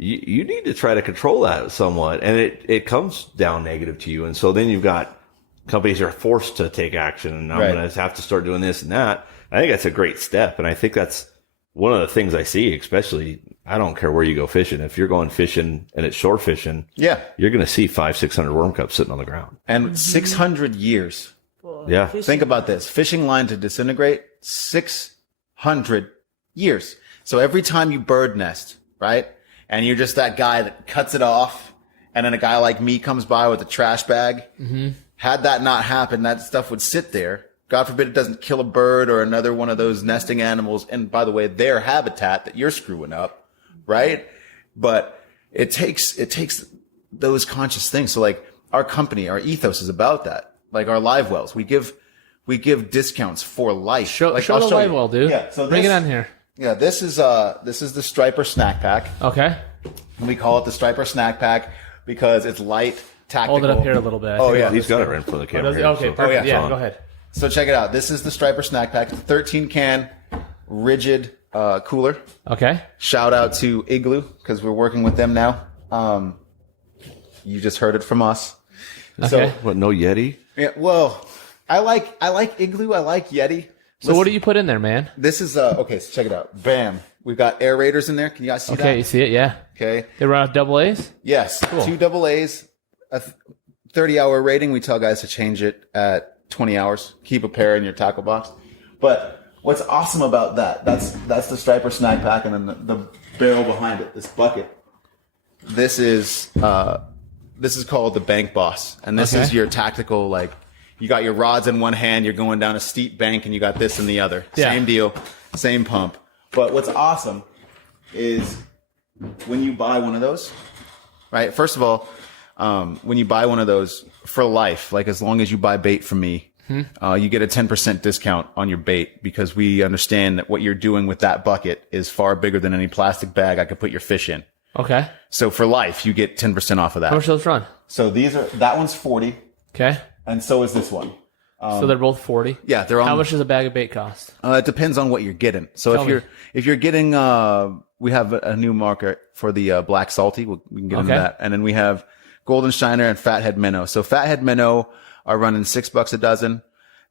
You need to try to control that somewhat, and it comes down negative to you. And so then you've got companies that are forced to take action, and I'm going to have to start doing this and that. I think that's a great step, and I think that's one of the things I see, especially, I don't care where you go fishing. If you're going fishing and it's shore fishing, you're going to see 500-600 worm cups sitting on the ground. And 600 years. Yeah. Think about this. Fishing line to disintegrate, 600 years. So every time you bird nest, right? And you're just that guy that cuts it off, and then a guy like me comes by with a trash bag. Mm-hmm. Had that not happened, that stuff would sit there. God forbid it doesn't kill a bird or another one of those nesting animals. And by the way, their habitat that you're screwing up, right? But it takes those conscious things. So like our company, our ethos is about that. Like our live wells, we give discounts for life. Show like, the live well, dude. Yeah, so bring it on here. Yeah, this is the Striper snack pack. Okay. And we call it the Striper snack pack because it's light, tactical. Hold it up here a little bit. Oh yeah, He's got it right in front of the camera. Here, Okay, so- perfect. yeah. Yeah, go ahead. So check it out. This is the Striper snack pack. It's a 13 can rigid cooler. Okay. Shout out to Igloo because we're working with them now. You just heard it from us. Okay. So What, no Yeti? yeah, well, I like Igloo. I like Yeti. So what do you put in there, man? This is okay. So check it out. Bam. We've got aerators in there. Can you guys see that? Okay, you see it? Yeah. Okay. They run out double A's? Yes. Cool. 2 AAs, a 30-hour rating. We tell guys to change it at 20 hours. Keep a pair in your tackle box. But what's awesome about that's the Striper snack pack, and then the barrel behind it, this bucket. This is called the Bank Boss, and this is your tactical, like, you got your rods in one hand, you're going down a steep bank, and you got this in the other. Yeah. Same deal, same pump. But what's awesome is when you buy one of those, right? First of all, when you buy one of those for life, like as long as you buy bait from me, you get a 10% discount on your bait because we understand that what you're doing with that bucket is far bigger than any plastic bag I could put your fish in. Okay. So for life, you get 10% off of that. How much do those run? So that one's 40, Okay. and so is this one. So they're both 40. Yeah, they're on. How much does a bag of bait cost? It depends on what you're getting. So Tell me. if you're getting, we have a new market for the black salty. We can get into Okay. that, and then we have golden shiner and fathead minnow. So fathead minnow are running $6 a dozen.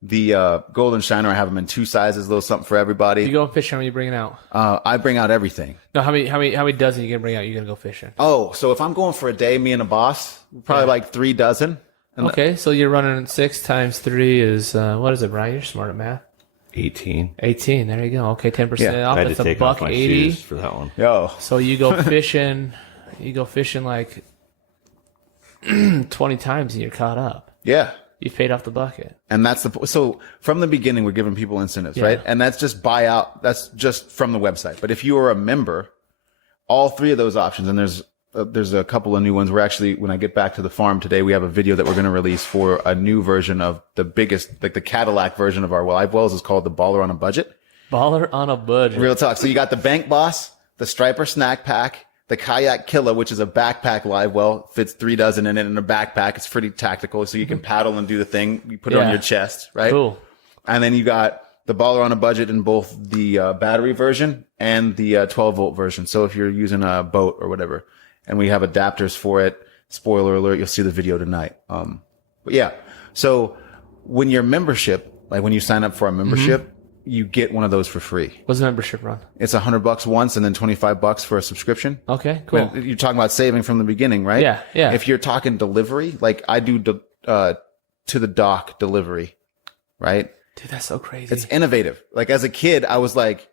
The golden shiner, I have them in 2 sizes, a little something for everybody. You go fishing when you bring it out. I bring out everything. No, how many dozen you gonna bring out? You gonna go fishing? Oh, so if I'm going for a day, me and a boss, probably like 3 dozen. And Okay, so you're running 6 times 3 is what is it, Brian? You're smart at math. 18. 18. There you go. Okay, 10% Yeah, off. I had That's to a take off my $1.80. shoes for that one. Yo, So you go fishing. You go fishing like 20 times and you're caught up. yeah. You paid off the bucket. And that's so from the beginning, we're giving people incentives, Yeah. right? And that's just buyout. That's just from the website. But if you are a member, all 3 of those options, and there's a couple of new ones. We're actually, when I get back to the farm today, we have a video that we're going to release for a new version of the biggest, like the Cadillac version of our live wells is called the Baller on a Budget. Baller on a budget. Real talk. So you got the Bank Boss, the Striper Snack Pack, the Kayak Killer, which is a backpack live well, fits 3 dozen in it in a backpack. It's pretty tactical, so you can paddle and do the thing. You put it on Yeah. your chest, right? Cool. And then you got the Baller on a Budget in both the battery version and the 12-volt version. So if you're using a boat or whatever, and we have adapters for it. Spoiler alert, you'll see the video tonight. But yeah, so when your membership, like when you sign up for a membership, you get one of those for free. What's the membership run? It's $100 once and then $25 for a subscription. Okay, cool. When you're talking about saving from the beginning, right? Yeah, yeah. If you're talking delivery, like I do to the dock delivery, right? Dude, that's so crazy. It's innovative. Like as a kid, I was like,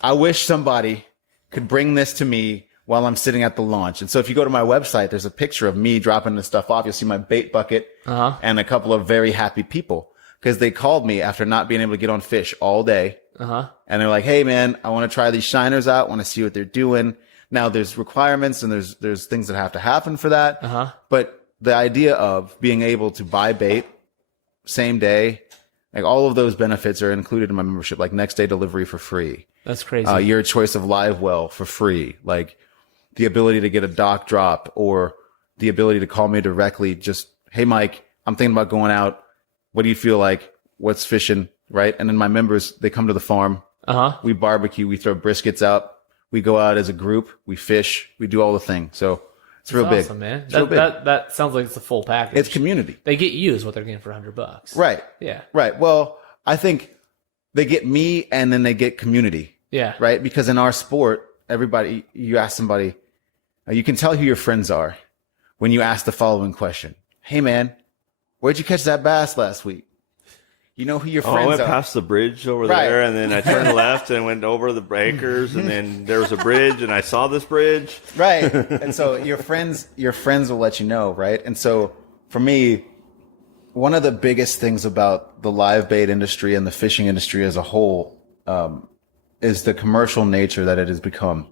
I wish somebody could bring this to me while I'm sitting at the launch. And so if you go to my website, there's a picture of me dropping this stuff off. You'll see my bait bucket and a couple of very happy people because they called me after not being able to get on fish all day. And they're like, hey man, I want to try these shiners out. Want to see what they're doing. Now there's requirements and there's things that have to happen for that. But the idea of being able to buy bait same day, like all of those benefits are included in my membership, like next day delivery for free. That's crazy. Your choice of live well for free. Like the ability to get a dock drop or the ability to call me directly. Just, hey, Mike, I'm thinking about going out. What do you feel like? What's fishing? Right. And then my members, they come to the farm. We barbecue. We throw briskets out. We go out as a group. We fish. We do all the things. So it's real That's big. awesome, man. It's real big. That sounds like it's a full package. It's community. They get you is what they're getting for $100. Right. Yeah. Right. Well, I think they get me and then they get community. Yeah. Right. Because in our sport, everybody, you ask somebody, you can tell who your friends are when you ask the following question. Hey man, where'd you catch that bass last week? You know who your I friends went are. past the bridge over Right. there, and then I turned left and went over the breakers, and then there was a bridge, and I saw this bridge. Right. And so your friends will let you know. Right. And so for me, one of the biggest things about the live bait industry and the fishing industry as a whole, is the commercial nature that it has become.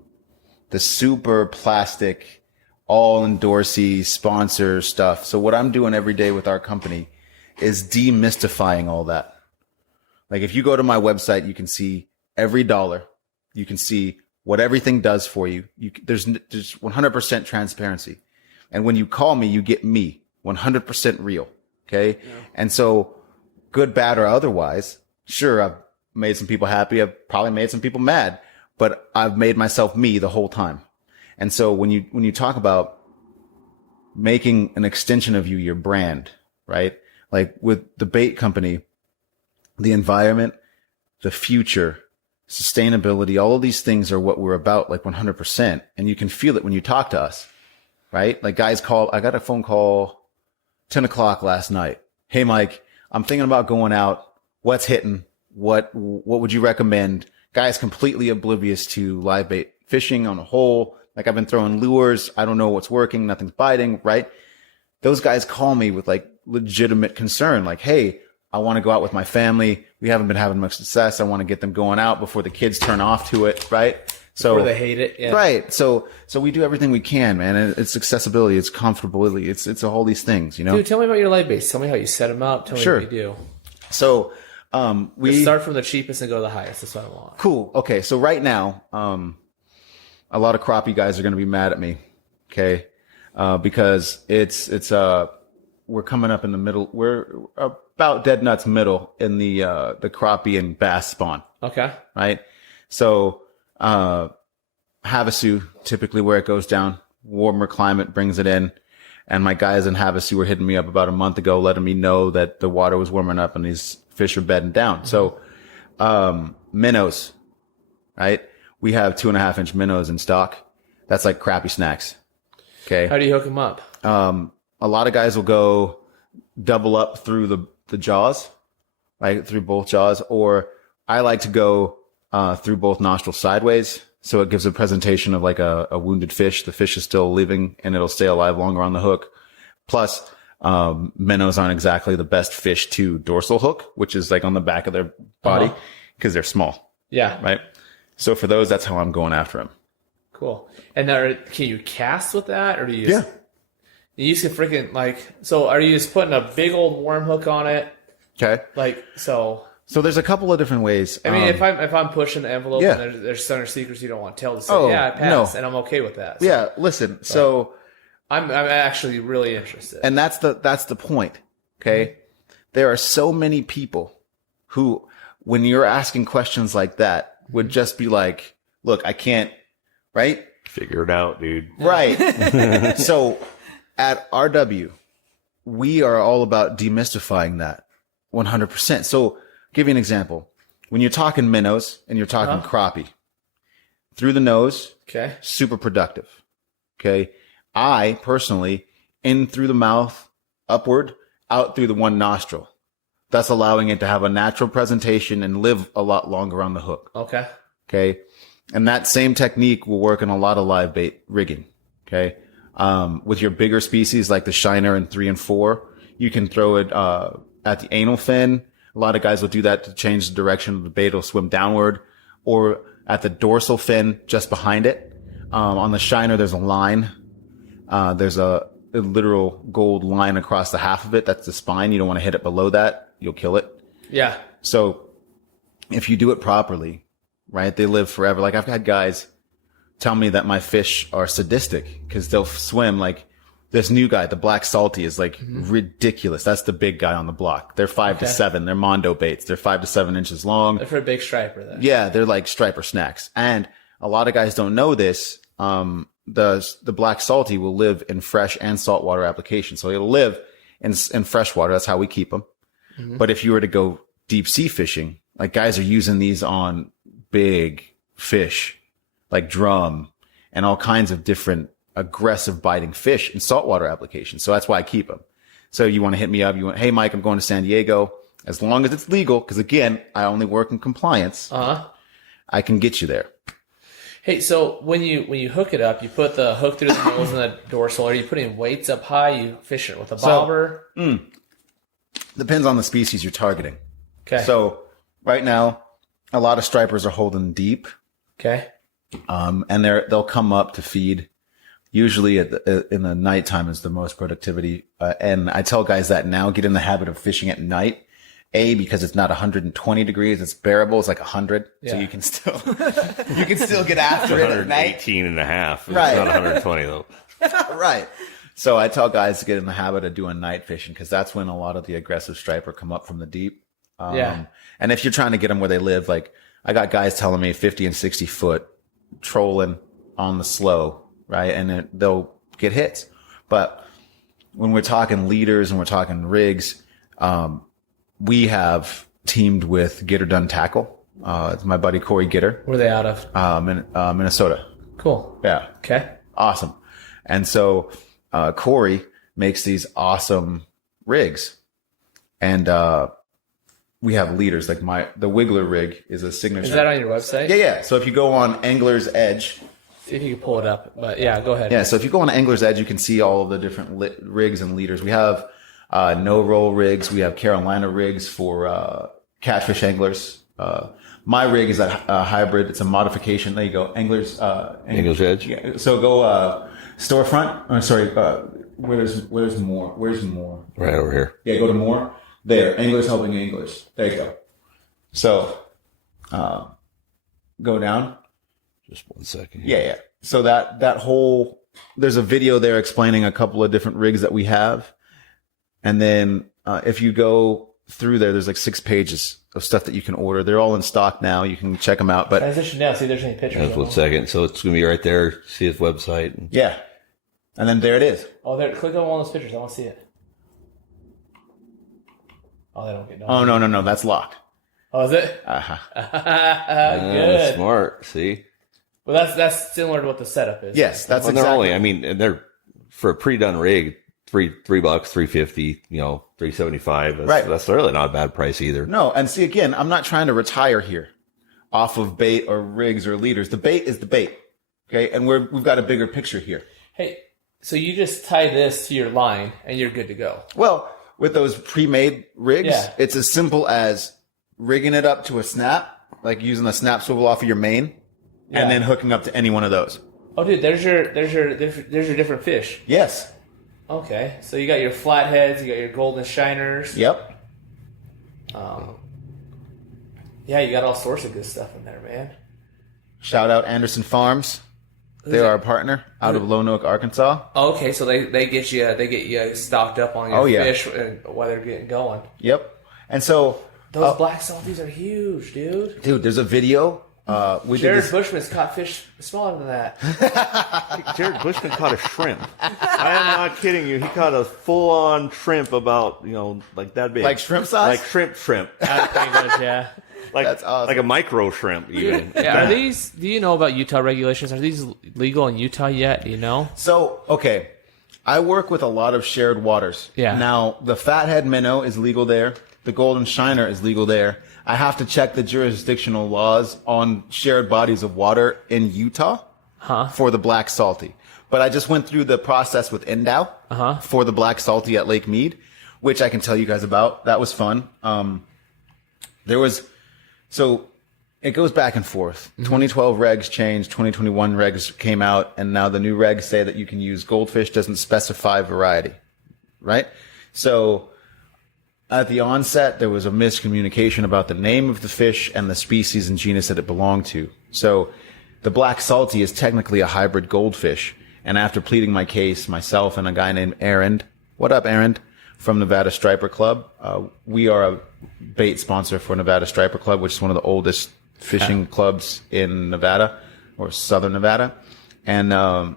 The super plastic, all endorsee sponsor stuff. So what I'm doing every day with our company is demystifying all that. Like if you go to my website, you can see every dollar. You can see what everything does for you. There's 100% transparency. And when you call me, you get me 100% real. Okay. Yeah. And so good, bad, or otherwise, sure, I've made some people happy. I've probably made some people mad, but I've made myself me the whole time. And so when you talk about making an extension of you, your brand, right? Like with the bait company, the environment, the future, sustainability, all of these things are what we're about, like 100%. And you can feel it when you talk to us, right? Like guys I got a phone call 10 o'clock last night. Hey, Mike, I'm thinking about going out. What's hitting? What would you recommend? Guys completely oblivious to live bait fishing on a whole. Like I've been throwing lures. I don't know what's working. Nothing's biting, right? Those guys call me with like legitimate concern. Like, hey, I want to go out with my family. We haven't been having much success. I want to get them going out before the kids turn off to it, right? So before they hate it. Yeah. Right. So we do everything we can, man. And it's accessibility. It's comfortability. It's all these things, you know? Dude, tell me about your live baits. Tell me how you set them up. Tell me what you do. So, we start from the cheapest and go to the highest. That's what I want. Cool. Okay. So right now, a lot of crappie guys are going to be mad at me. Okay. Because we're coming up in the middle. We're about dead nuts middle in the crappie and bass spawn. Okay. Right. So, Havasu, typically where it goes down, warmer climate brings it in. And my guys in Havasu were hitting me up about a month ago, letting me know that the water was warming up and these fish are bedding down. So, minnows, right? We have 2.5-inch minnows in stock. That's like crappie snacks. Okay. How do you hook them up? A lot of guys will go double up through the jaws, right? Through both jaws, or I like to go, through both nostrils sideways. So it gives a presentation of like a wounded fish. The fish is still living and it'll stay alive longer on the hook. Plus, minnows aren't exactly the best fish to dorsal hook, which is like on the back of their body because they're small. Yeah. Right. So for those, that's how I'm going after them. Cool. And can you cast with that, or do you? Just, you use a freaking So are you just putting a big old worm hook on it? Okay. So there's a couple of different ways. I mean, if I'm pushing the envelope and there's center secrets you don't want to tell, to say, I pass, and I'm okay with that. So. Yeah. Listen. So I'm actually really interested, and that's the point. Okay. Mm-hmm. There are so many people who, when you're asking questions like that, would just be like, "Look, I can't." Right? Figure it out, dude. Right. So at RW, we are all about demystifying that 100%. So give you an example. When you're talking minnows and you're talking crappie, through the nose, okay, super productive. Okay. I personally, in through the mouth, upward, out through the one nostril. That's allowing it to have a natural presentation and live a lot longer on the hook. Okay. Okay. And that same technique will work in a lot of live bait rigging. Okay. With your bigger species like the shiner and 3 and 4, you can throw it, at the anal fin. A lot of guys will do that to change the direction of the bait. It'll swim downward, or at the dorsal fin just behind it. On the shiner, there's a line. There's a literal gold line across the half of it. That's the spine. You don't want to hit it below that. You'll kill it. Yeah. So if you do it properly, right, they live forever. Like I've had guys tell me that my fish are sadistic because they'll swim like this new guy, the black salty, is like ridiculous. That's the big guy on the block. They're 5 to 7. They're Mondo baits. They're 5 to 7 inches long. They're for a big striper then. Yeah, they're like striper snacks. And a lot of guys don't know this. The black salty will live in fresh and saltwater application. So it'll live in fresh water. That's how we keep them. Mm-hmm. But if you were to go deep sea fishing, like guys are using these on big fish, like drum and all kinds of different aggressive biting fish in saltwater applications. So that's why I keep them. So you want to hit me up. You want, hey, Mike, I'm going to San Diego. As long as it's legal, because again, I only work in compliance. I can get you there. Hey, so when you hook it up, you put the hook through the nose and the dorsal. Are you putting weights up high? You fish it with a bobber? Depends on the species you're targeting. Okay. So right now, a lot of stripers are holding deep. Okay. And they'll come up to feed. Usually in the nighttime is the most productivity. And I tell guys that now, get in the habit of fishing at night. Because it's not 120 degrees, it's bearable. It's like 100. So you can still, get after it at night. 118 and a half. It's Right. not 120 though. Right. So I tell guys to get in the habit of doing night fishing because that's when a lot of the aggressive striper come up from the deep. And if you're trying to get them where they live, like I got guys telling me 50 and 60 foot trolling on the slow, right? And they'll get hits. But when we're talking leaders and we're talking rigs, we have teamed with Gitter Done Tackle. It's my buddy Corey Gitter. Where are they out of? Minnesota. Cool. Yeah. Okay. Awesome. And so Corey makes these awesome rigs. And we have leaders like the Wiggler rig is a signature. Is that on your website? Yeah. So if you go on Angler's Edge. See if you can pull it up. But yeah, go ahead. Yeah. So if you go on Angler's Edge, you can see all of the different rigs and leaders. We have no-roll rigs. We have Carolina rigs for catfish anglers. My rig is a hybrid. It's a modification. There you go. Angler's Edge. Yeah. So go storefront. Where's more? Where's more? Right over here. Yeah, go to more. There. Anglers helping anglers. There you go. So go down. Just 1 second. Yeah. So that whole, there's a video there explaining a couple of different rigs that we have. And then if you go through there. There's like 6 pages of stuff that you can order. They're all in stock now. You can check them out. But Transition down. See if there's any pictures. That's of 1 them. second. So it's going to be right there. See his website. yeah, and then there it is. Oh, there. Click on one of those pictures. I want to see it. Oh, they don't get done. Oh no, that's locked. Oh, is it? Good. Smart. See? Well, that's similar to what the setup is. Yes, that's Well, they're exactly. only, I mean, and they're for a pre-done rig, $3, $350, $375. Right. That's really not a bad price either. No, and see again, I'm not trying to retire here off of bait or rigs or leaders. The bait is the bait. Okay, and we've got a bigger picture here. Hey, so you just tie this to your line and you're good to go. Well, with those pre-made rigs, Yeah. it's as simple as rigging it up to a snap, like using a snap swivel off of your main, Yeah. and then hooking up to any one of those. Oh, dude, there's your different fish. Yes. Okay, so you got your flatheads, you got your golden shiners. Yep. Yeah, you got all sorts of good stuff in there, man. Shout out Anderson Farms. They are a partner out of Lone Oak, Arkansas. Oh, okay, so they get you stocked up on your Oh, yeah. fish while they're getting going. Yep. And so, Those black salties are huge, dude. dude, there's a video. We did Jared this. Bushman's caught fish smaller than that. Jared Bushman caught a shrimp. I am not kidding you. He caught a full-on shrimp about, like that big. Like shrimp size? Like shrimp. Pretty much, yeah. Like, That's awesome. like a micro shrimp even. Yeah, do you know about Utah regulations? Are these legal in Utah yet? Do you know? So, okay. I work with a lot of shared waters. Yeah. Now, the fathead minnow is legal there. The golden shiner is legal there. I have to check the jurisdictional laws on shared bodies of water in Utah for the black salty. But I just went through the process with Endow for the black salty at Lake Mead, which I can tell you guys about. That was fun. So it goes back and forth. 2012 regs changed, 2021 regs came out, and now the new regs say that you can use goldfish, doesn't specify variety, right? So at the onset, there was a miscommunication about the name of the fish and the species and genus that it belonged to. So the black salty is technically a hybrid goldfish. And after pleading my case, myself and a guy named Aaron, what up, Aaron, from Nevada Striper Club, we are a bait sponsor for Nevada Striper Club, which is one of the oldest fishing clubs in Nevada or Southern Nevada. And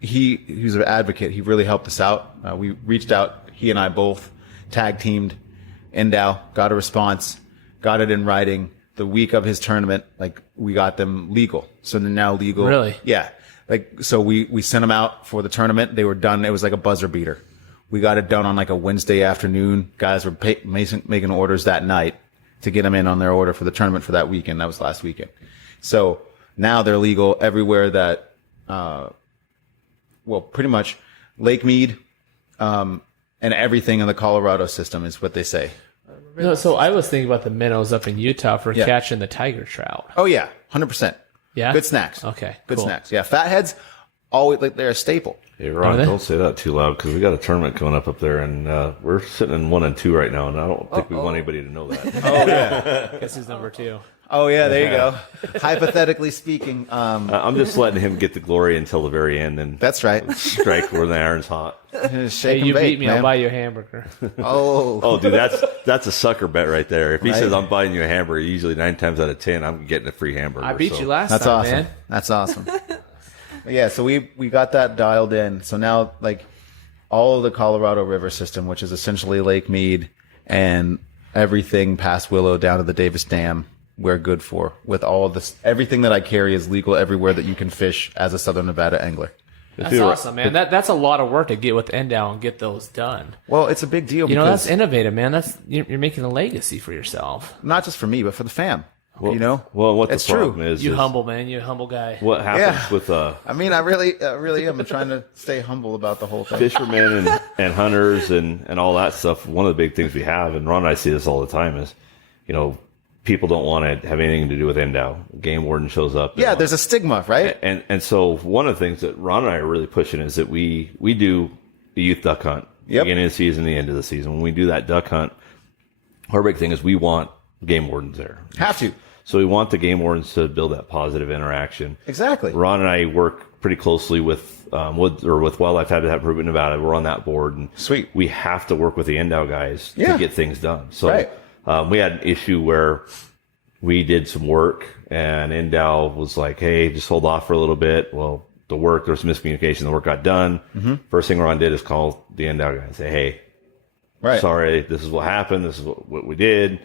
he's an advocate. He really helped us out. We reached out. He and I both tag teamed Endow, got a response, got it in writing. The week of his tournament, like, we got them legal. So they're now legal. Really? Yeah. Like, so we sent them out for the tournament. They were done. It was like a buzzer beater. We got it done on like a Wednesday afternoon. Guys were making orders that night to get them in on their order for the tournament for that weekend. That was last weekend. So now they're legal everywhere that, pretty much Lake Mead, and everything in the Colorado system is what they say. No, so I was thinking about the minnows up in Utah for Yeah. catching the tiger trout. Oh yeah, 100%. Yeah? Good snacks. Okay, Good cool. snacks. Yeah, fatheads always like they're a staple. Hey, Ron, Are they? don't say that too loud because we got a tournament coming up there, and we're sitting in 1 and 2 right now, and I don't think we want anybody to know that. Oh yeah. Guess who's number 2? Oh yeah. There you go. Hypothetically speaking, I'm just letting him get the glory until the very end, and that's right. strike where the iron's hot. Hey, Shake and you bake, beat me, man. I'll buy you a hamburger. Oh. Oh, dude, that's a sucker bet right there. If he Right. says I'm buying you a hamburger, usually 9 times out of 10 I'm getting a free hamburger. I beat so. you last That's time, awesome. man. That's awesome. Yeah, so we got that dialed in. So now, like, all of the Colorado River system, which is essentially Lake Mead and everything past Willow down to the Davis Dam, we're good for. With all of this, everything that I carry is legal everywhere that you can fish as a Southern Nevada angler. That's awesome, man. That's a lot of work to get with Endow and get those done. Well, it's a big deal You know, because that's innovative, man. You're making a legacy for yourself. not just for me, but for the fam. Well, you know? Well, what It's the problem true. is, You humble, man. You a humble guy. what happens Yeah. with I mean, I really am trying to stay humble about the whole thing. fishermen and hunters and all that stuff. One of the big things we have, and Ron and I see this all the time, is, people don't want to have anything to do with Endow. Game warden shows up. Yeah, there's a stigma, right? And so one of the things that Ron and I are really pushing is that we do a youth duck hunt. Yep. Beginning of the season, the end of the season. When we do that duck hunt, our big thing is we want game wardens there. Have to. So we want the game wardens to build that positive interaction. Exactly. Ron and I work pretty closely with Wildlife Habitat Improvement Nevada. We're on that board, and Sweet. We have to work with the NDOW guys Yeah. to get things done. So Right. we had an issue where we did some work, and NDOW was like, "Hey, just hold off for a little bit." Well, there was miscommunication. The work got done. Mm-hmm. First thing Ron did is call the NDOW guy and say, "Hey, Right. sorry, this is what happened. This is what we did.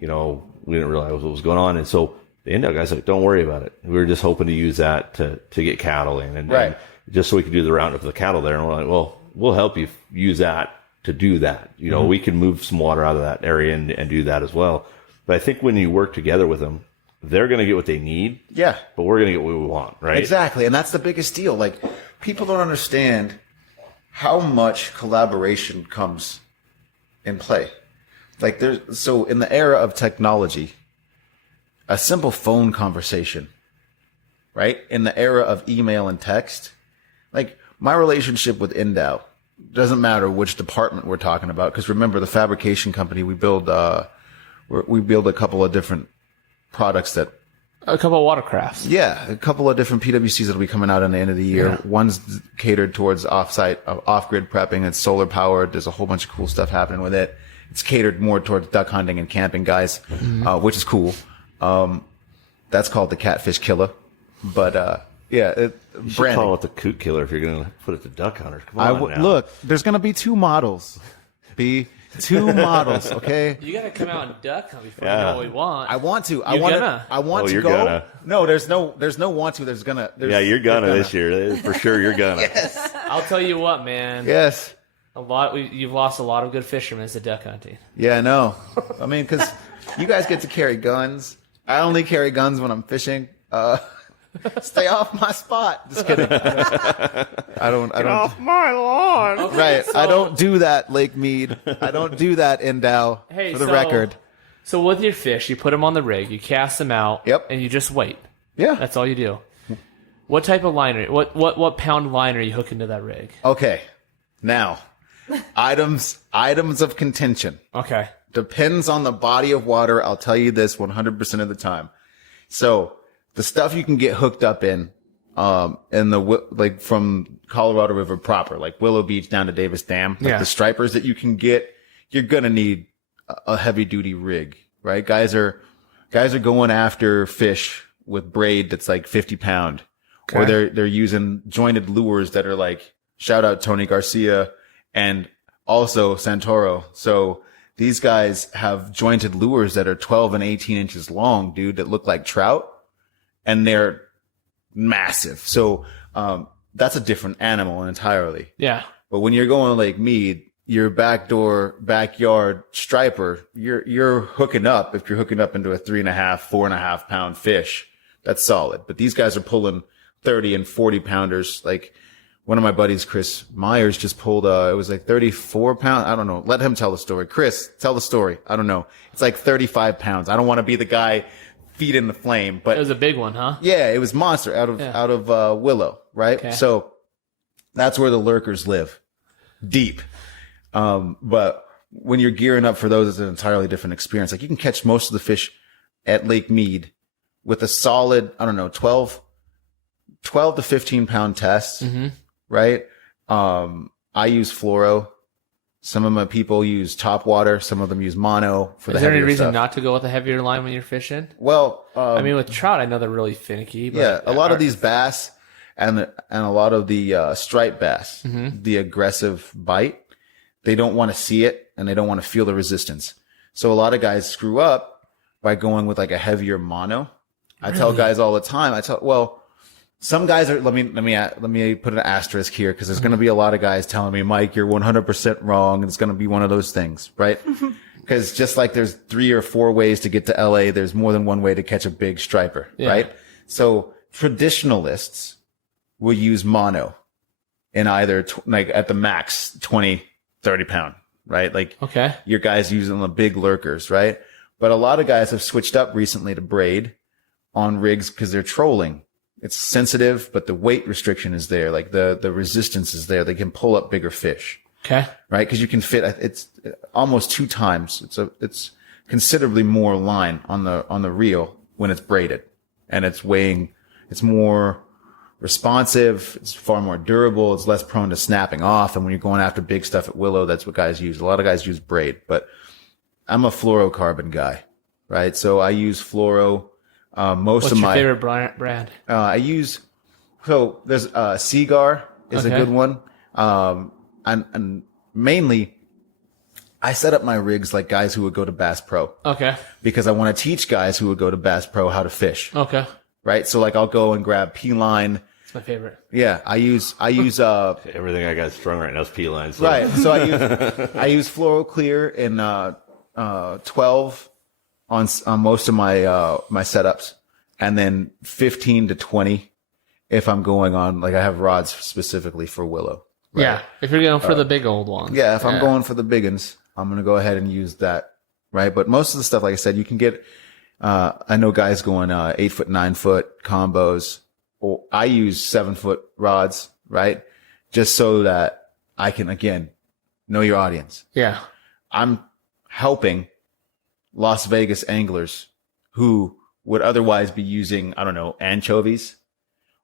You know, we didn't realize what was going on." And so the NDOW guy's like, "Don't worry about it. We were just hoping to use that to get cattle in, and Right. just so we could do the roundup of the cattle there." And we're like, "Well, we'll help you use that to do that. You know, we can move some water out of that area and do that as well." But I think when you work together with them, they're going to get what they need. Yeah. But we're going to get what we want, right? Exactly. And that's the biggest deal. Like, people don't understand how much collaboration comes in play. Like, so in the era of technology, a simple phone conversation, right? In the era of email and text, like, my relationship with NDOW doesn't matter which department we're talking about. Because remember, the fabrication company, we build a couple of different products that, A couple of watercrafts. yeah, a couple of different PWCs that'll be coming out in the end of the year. Yeah. One's catered towards off-grid prepping. It's solar powered. There's a whole bunch of cool stuff happening with it. It's catered more towards duck hunting and camping guys, which is cool. That's called the Catfish Killer. But, yeah, You should branding. call it the coot killer if you're going to put it to duck hunters. Come on now. Look, there's going to be two models. Two models, okay? You gotta come out and duck hunt before you Yeah. know what we want. I want to. I You're want gonna. to. I want Oh, to you're go. gonna. No, there's no want to. There's gonna. Yeah, you're gonna this year. For sure, you're gonna. I'll tell you what, man. Yes. You've lost a lot of good fishermen to duck hunting. Yeah, no. I mean, because you guys get to carry guns. I only carry guns when I'm fishing. Stay off my spot. Just kidding. I don't. Off my lawn. Okay, Right. so- I don't do that, Lake Mead. I don't do that, NDOW. Hey, for the so- record. So with your fish, you put them on the rig, you cast them out, Yep. and you just wait. Yeah. That's all you do. What type of liner? What pound line are you hooking to that rig? Okay. Now, items of contention. Okay. Depends on the body of water. I'll tell you this 100% of the time. So the stuff you can get hooked up in like from Colorado River proper, like Willow Beach down to Davis Dam, like Yeah. the stripers that you can get, you're going to need a heavy duty rig, right? Guys are going after fish with braid that's like 50 pound, or Okay. they're using jointed lures that are like, shout out Tony Garcia and also Santoro. So these guys have jointed lures that are 12 and 18 inches long, dude, that look like trout, and they're massive. So, that's a different animal entirely. Yeah. But when you're going to Lake Mead, your backyard striper, you're hooking up. If you're hooking up into a 3.5, 4.5 pound fish, that's solid. But these guys are pulling 30 and 40 pounders. Like one of my buddies, Chris Myers, just pulled, it was like 34 pounds. I don't know. Let him tell the story. Chris, tell the story. I don't know. It's like 35 pounds. I don't want to be the guy feeding the flame, but It was a big one, huh? yeah, it was monster out of Willow, right? Okay. So that's where the lurkers live, deep. But when you're gearing up for those, it's an entirely different experience. Like you can catch most of the fish at Lake Mead with a solid, I don't know, 12 to 15 pound test, right? I use fluoro. Some of my people use top water. Some of them use mono for the Is there any heavier reason stuff. not to go with a heavier line when you're fishing? Well, I mean, with trout, I know they're really finicky. But yeah, a lot of these bass and a lot of the striped bass, the aggressive bite, they don't want to see it and they don't want to feel the resistance. So a lot of guys screw up by going with like a heavier mono. I tell guys all the time. Some guys are. Let me put an asterisk here because there's going to be a lot of guys telling me, Mike, you're 100% wrong. It's going to be one of those things, right? Because just like there's 3 or 4 ways to get to LA, there's more than one way to catch a big striper, right? So traditionalists will use mono in either like at the max 20, 30 pound, right? Like Okay. your guys using the big lurkers, right? But a lot of guys have switched up recently to braid on rigs because they're trolling. It's sensitive, but the weight restriction is there. Like the resistance is there. They can pull up bigger fish, Okay. right? Because you can fit. It's almost 2 times. It's considerably more line on the reel when it's braided, and it's more responsive. It's far more durable. It's less prone to snapping off. And when you're going after big stuff at willow, that's what guys use. A lot of guys use braid, but I'm a fluorocarbon guy, right? So I use fluoro. What's your favorite brand? So there's Seagar is a good one. And mainly I set up my rigs like guys who would go to Bass Pro. Okay. Because I want to teach guys who would go to Bass Pro how to fish. Okay. Right? So like I'll go and grab P-line. It's my favorite. Yeah. I use everything I got strung right now is P-line. So. Right. So I use Fluoro Clear in 12 on most of my setups, and then 15 to 20 if I'm going on, like I have rods specifically for willow. Right? Yeah. If you're going for the big old ones. Yeah. If I'm going for the big ones, I'm going to go ahead and use that. Right. But most of the stuff, like I said, you can get, I know guys going 8 foot, 9 foot combos, or I use 7 foot rods, right? Just so that I can, again, know your audience. Yeah. I'm helping Las Vegas anglers who would otherwise be using, I don't know, anchovies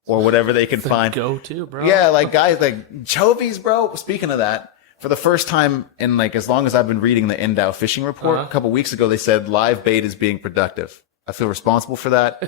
or whatever they can find. Go-to, bro. Yeah, like guys, like chovies, bro. Speaking of that, for the first time in like as long as I've been reading the Endow fishing report, a couple weeks ago, they said live bait is being productive. I feel responsible for that.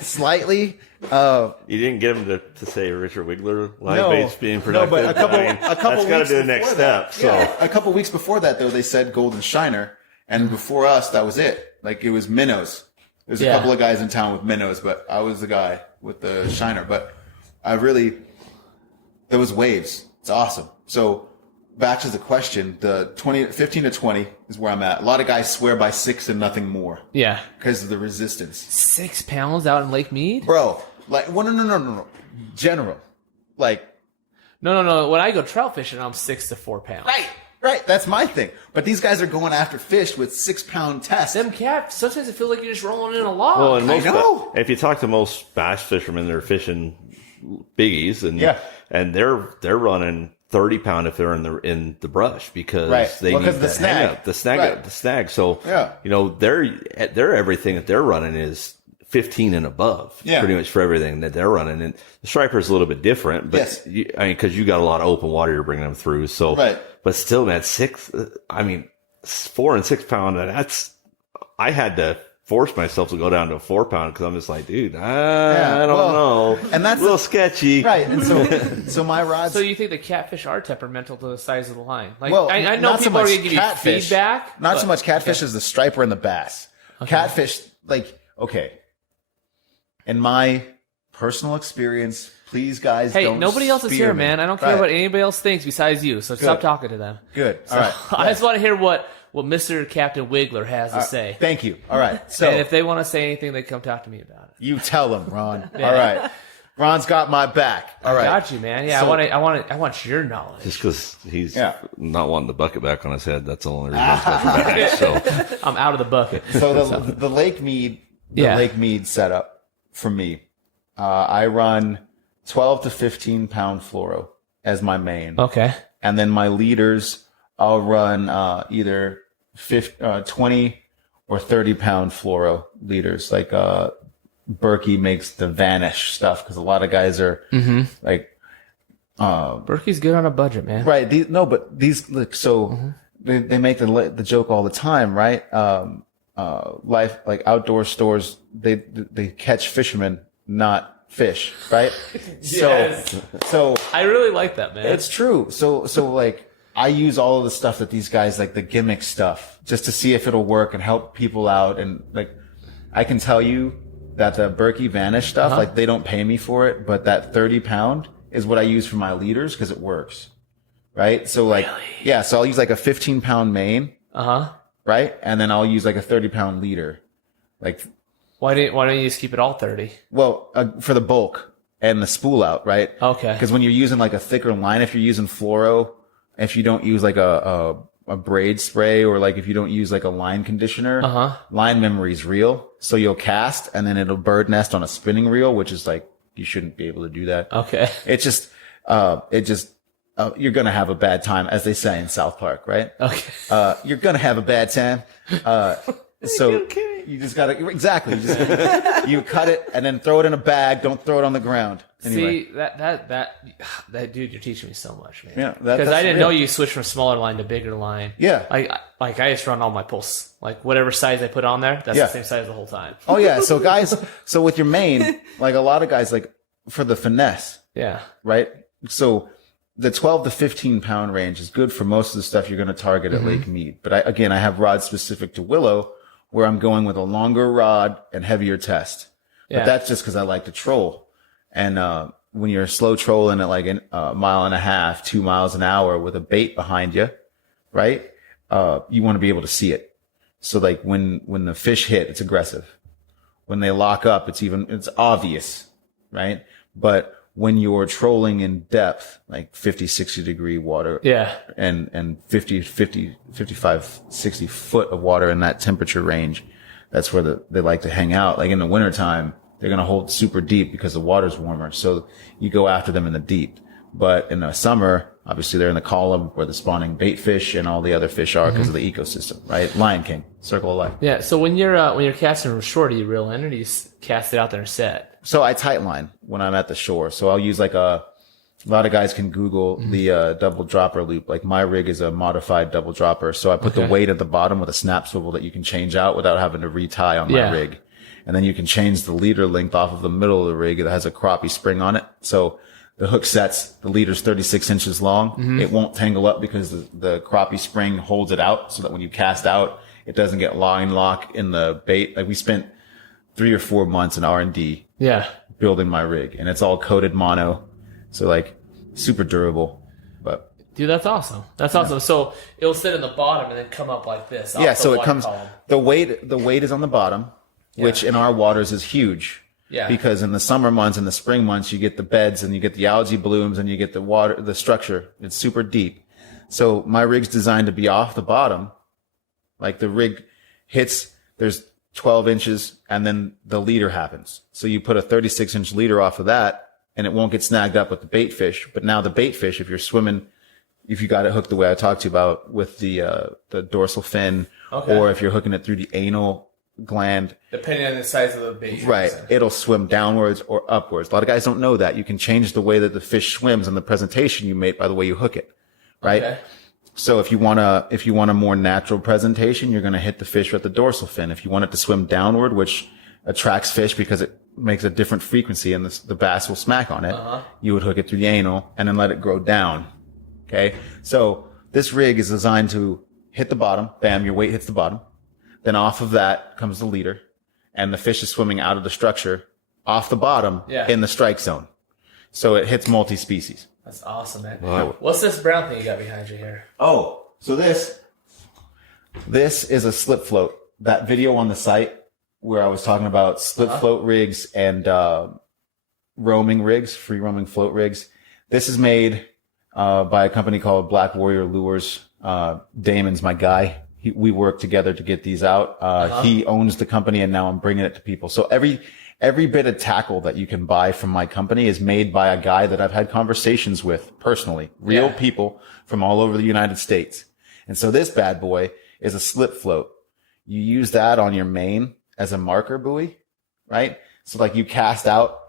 slightly. You didn't get him to say Richard Wiggler live bait's being productive. No, but a couple that's got to weeks be the next before that. step. So Yeah, a couple weeks before that, though, they said Golden Shiner, and before us, that was it. Like it was minnows. There's a couple of guys in town with minnows, but I was the guy with the Shiner. But there was waves. It's awesome. So back to the question, the 15 to 20 is where I'm at. A lot of guys swear by 6 and nothing more. Yeah. Because of the resistance. 6 pounds out in Lake Mead? Bro, like, well, no. General. Like. No. When I go trout fishing, I'm 6 to 4 pounds. Right. That's my thing. But these guys are going after fish with 6 pound tests. Them cat, sometimes it feels like you're just rolling in a log. well, and I know. if you talk to most bass fishermen, they're fishing biggies, and they're running 30 pound if they're in the brush because they need the snag. the snag. So they're everything that they're running is 15 and above, pretty much for everything that they're running. And the striper is a little bit different, but because you got a lot of open water you're bringing them through. So, but still, man, 4 and 6 pound. I had to force myself to go down to a 4 pound because I'm just like, dude, I don't know. And that's a little sketchy. Right. And so my rods. So you think the catfish are temperamental to the size of the line? Like, well, I know not so people are much going to give you catfish, feedback. Not so much catfish as the striper and the bass. Okay. Catfish, in my personal experience, please, guys, don't nobody else is here, man. I don't care what anybody else thinks besides you, so stop talking to them. Good. So, all right. I just want to hear what Mr. Captain Wiggler has to say. Thank you. All right. So, and if they want to say anything, they come talk to me about it. You tell them, Ron. All right. Ron's got my back. All right. I got you, man. Yeah, I want your knowledge. Just because he's not wanting the bucket back on his head, that's the only reason he's got the back. So I'm out of the bucket. So the Lake Mead, Lake Mead setup for me, I run 12 to 15 pound fluoro as my main. Okay. And then my leaders, I'll run either 20 or 30 pound fluoro leaders. Like Berkey makes the Vanish stuff because a lot of guys are like. Berkey's good on a budget, man. Right. They make the joke all the time, right? Life, like outdoor stores, they catch fishermen, not fish, right? Yes. So I really like that, man. It's true. So like I use all of the stuff that these guys like the gimmick stuff just to see if it'll work and help people out. And like I can tell you that the Berkey Vanish stuff, like they don't pay me for it, but that 30 pound is what I use for my leaders because it works. Right. So like, so I'll use like a 15 pound main. Right. And then I'll use like a 30 pound leader. Like, why don't you just keep it all 30? Well, for the bulk and the spool out, right? Okay. Because when you're using like a thicker line, if you're using fluoro, if you don't use like a braid spray or like if you don't use like a line conditioner, line memory is real. So you'll cast and then it'll bird nest on a spinning reel, which is like, you shouldn't be able to do that. Okay. You're going to have a bad time, as they say in South Park, right? Okay. You're going to have a bad time. So You just gotta exactly. You cut it and then throw it in a bag. Don't throw it on the ground. Anyway. See that dude, you're teaching me so much, man. Yeah, because I didn't know you switched from smaller line to bigger line. Yeah. Like I just run all my pulse, like whatever size I put on there, that's the same size the whole time. Oh yeah. So guys, with your main, like a lot of guys, like for the finesse, Yeah. right? So the 12 to 15 pound range is good for most of the stuff you're going to target at Lake Mead. But I have rods specific to willow where I'm going with a longer rod and heavier test. Yeah. But that's just because I like to troll. And when you're slow trolling at like a mile and a half, 2 miles an hour with a bait behind you, right? You want to be able to see it. So like when the fish hit, it's aggressive. When they lock up, it's obvious, right? But when you're trolling in depth, like 50, 60 degree water, and 50, 55, 60 foot of water in that temperature range, that's where they like to hang out. Like in the wintertime, they're going to hold super deep because the water's warmer. So you go after them in the deep. But in the summer, obviously they're in the column where the spawning bait fish and all the other fish are because of the ecosystem, right? Lion King, circle of life. Yeah. So when you're casting from shore, do you reel in or do you cast it out there and set? So I tight line when I'm at the shore. So I'll use like a lot of guys can Google the double dropper loop. Like my rig is a modified double dropper. So I put the weight at the bottom with a snap swivel that you can change out without having to retie on my rig. And then you can change the leader length off of the middle of the rig that has a crappie spring on it. So the hook sets, the leader's 36 inches long. It won't tangle up because the crappie spring holds it out so that when you cast out, it doesn't get line lock in the bait. Like we spent 3 or 4 months in R&D building my rig, and it's all coated mono. So like super durable, but dude, that's awesome. That's awesome. So it'll sit in the bottom and then come up like this. So it comes, the weight is on the bottom, which in our waters is huge. Yeah. Because in the summer months and the spring months, you get the beds and you get the algae blooms and you get the water, the structure. It's super deep. So my rig's designed to be off the bottom. Like the rig hits, there's 12 inches and then the leader happens. So you put a 36 inch leader off of that and it won't get snagged up with the bait fish. But now the bait fish, if you're swimming, if you got it hooked the way I talked to you about with the dorsal fin, or if you're hooking it through the anal gland, depending on the size of the bait, right, it'll swim downwards or upwards. A lot of guys don't know that. You can change the way that the fish swims and the presentation you make by the way you hook it, right? Okay. So if you want a more natural presentation, you're going to hit the fish with the dorsal fin. If you want it to swim downward, which attracts fish because it makes a different frequency and the bass will smack on it, you would hook it through the anal and then let it grow down. Okay. So this rig is designed to hit the bottom. Bam, your weight hits the bottom. Then off of that comes the leader, and the fish is swimming out of the structure off the bottom in the strike zone. So it hits multi-species. That's awesome, man. Wow. What's this brown thing you got behind you here? Oh, so this is a slip float. That video on the site where I was talking about slip float rigs and roaming rigs, free roaming float rigs. This is made by a company called Black Warrior Lures. Damon's my guy. We work together to get these out. He owns the company and now I'm bringing it to people. So every bit of tackle that you can buy from my company is made by a guy that I've had conversations with personally, real people from all over the United States. And so this bad boy is a slip float. You use that on your main as a marker buoy, right? So like you cast out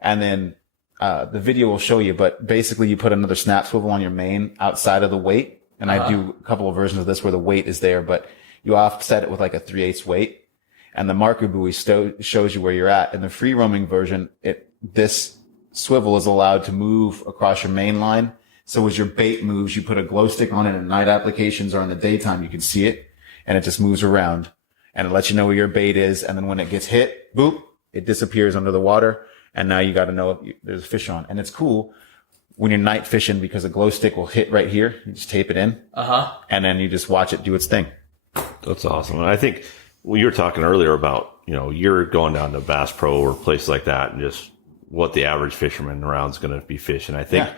and then, the video will show you, but basically you put another snap swivel on your main outside of the weight. And I do a couple of versions of this where the weight is there, but you offset it with like a 3/8 weight. And the marker buoy shows you where you're at. In the free roaming version, this swivel is allowed to move across your main line. So as your bait moves, you put a glow stick on it in night applications or in the daytime, you can see it and it just moves around and it lets you know where your bait is. And then when it gets hit, boop, it disappears under the water. And now you got to know if there's a fish on. And it's cool when you're night fishing because a glow stick will hit right here. You just tape it in. And then you just watch it do its thing. That's awesome. And I think you were talking earlier about, you're going down to Bass Pro or places like that and just what the average fisherman around is going to be fishing. I think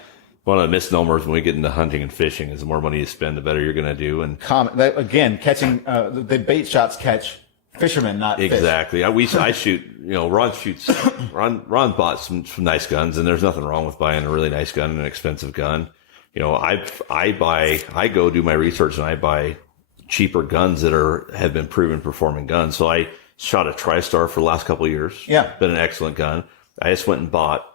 one of the misnomers when we get into hunting and fishing is the more money you spend, the better you're going to do. And again, catching, the bait shops catch fishermen, not exactly. Fish. I shoot, Ron bought some nice guns and there's nothing wrong with buying a really nice gun and an expensive gun. I go do my research and I buy cheaper guns that have been proven performing guns. So I Shot a TriStar for the last couple of years. Yeah. Been an excellent gun. I just went and bought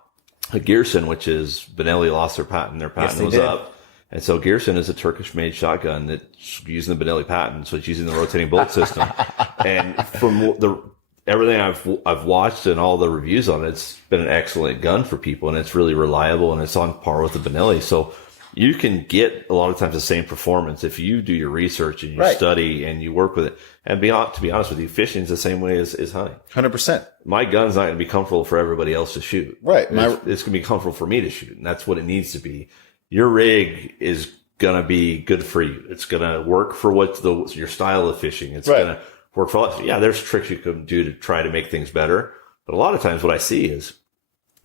a Gearson, which is Benelli lost their patent. Their patent they was did. up. And so Gearson is a Turkish-made shotgun that's using the Benelli patent, so it's using the rotating bolt system. And from everything I've watched and all the reviews on it, it's been an excellent gun for people, and it's really reliable, and it's on par with the Benelli. So you can get a lot of times the same performance if you do your research and you study and you work with it. And to be honest with you, fishing is the same way as hunting. 100%. My gun's not going to be comfortable for everybody else to shoot. Right. It's going to be comfortable for me to shoot, and that's what it needs to be. Your rig is going to be good for you. It's going to work for your style of fishing. It's going to work for us. Yeah, there's tricks you can do to try to make things better. But a lot of times what I see is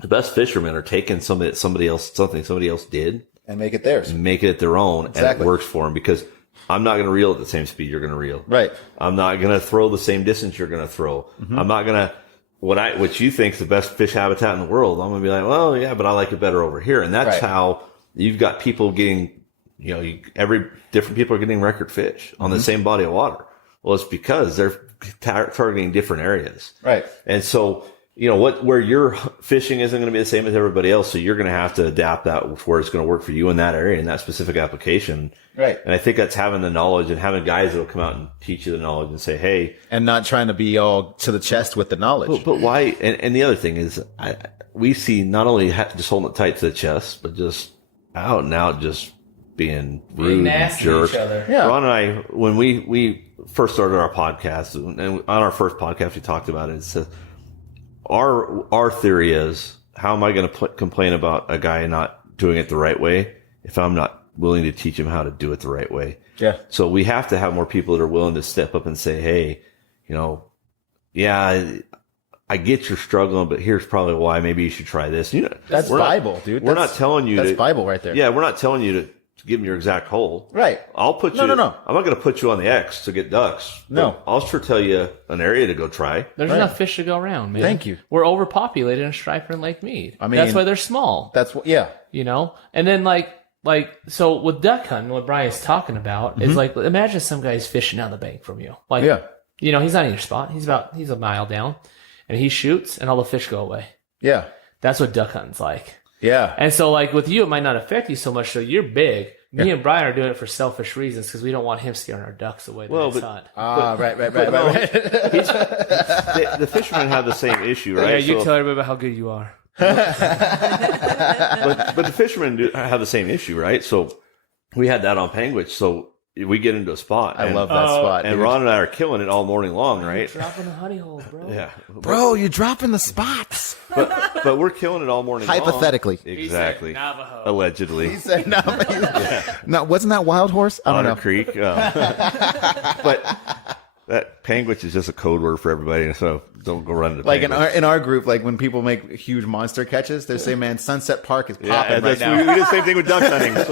the best fishermen are taking something somebody else did And make it theirs. and make it their own. And it works for them, because I'm not going to reel at the same speed you're going to reel. Right. I'm not going to throw the same distance you're going to throw. I'm not going to, what you think is the best fish habitat in the world, I'm going to be like, well, yeah, but I like it better over here. And that's how you've got people getting, different people are getting record fish on the same body of water. Well, it's because they're targeting different areas. Right. And so, where you're fishing isn't going to be the same as everybody else. So you're going to have to adapt that where it's going to work for you in that area, in that specific application. Right. And I think that's having the knowledge and having guys that will come out and teach you the knowledge and say, hey. And not trying to be all to the chest with the knowledge. But why? And the other thing is, we see not only just holding it tight to the chest, but just out and out just being rude, nasty jerks. to each other. Yeah. Ron and I, when we first started our podcast, and on our first podcast we talked about it, it says, our theory is, how am I going to complain about a guy not doing it the right way if I'm not willing to teach him how to do it the right way? Yeah. So we have to have more people that are willing to step up and say, hey, I get you're struggling, but here's probably why. Maybe you should try this. That's Bible, dude. We're not telling you that's to, Bible right there. Yeah, we're not telling you to give them your exact hole. Right. I'll put you. No. I'm not going to put you on the X to get ducks. No. I'll sure tell you an area to go try. There's enough fish to go around, man. Thank you. We're overpopulated in Striper and Lake Mead. I mean, that's why they're small. That's what. Yeah. And then so with duck hunting, what Brian's talking about is like, imagine some guy's fishing down the bank from you. He's not in your spot. He's a mile down, and he shoots, and all the fish go away. Yeah. That's what duck hunting's like. Yeah. And so, with you, it might not affect you so much. So you're big. Me and Brian are doing it for selfish reasons because we don't want him scaring our ducks away. Right. The fishermen have the same issue, right? Yeah, you tell everybody about how good you are. But the fishermen have the same issue, right? So we had that on Panguitch. So we get into a spot. I love that spot. And dude. Ron and I are killing it all morning long, right? Dropping the honey holes, bro. Yeah. Bro, you're dropping the spots. But we're killing it all morning long. Hypothetically. Exactly. Navajo. Allegedly. He said no. No, wasn't that Wild Horse? I don't Otter know. Creek. But that Panguitch is just a code word for everybody, so don't go running to Like Panguitch. in our group, like when people make huge monster catches, they say, "Man, Sunset Park is popping right now." We did the same thing with duck hunting. So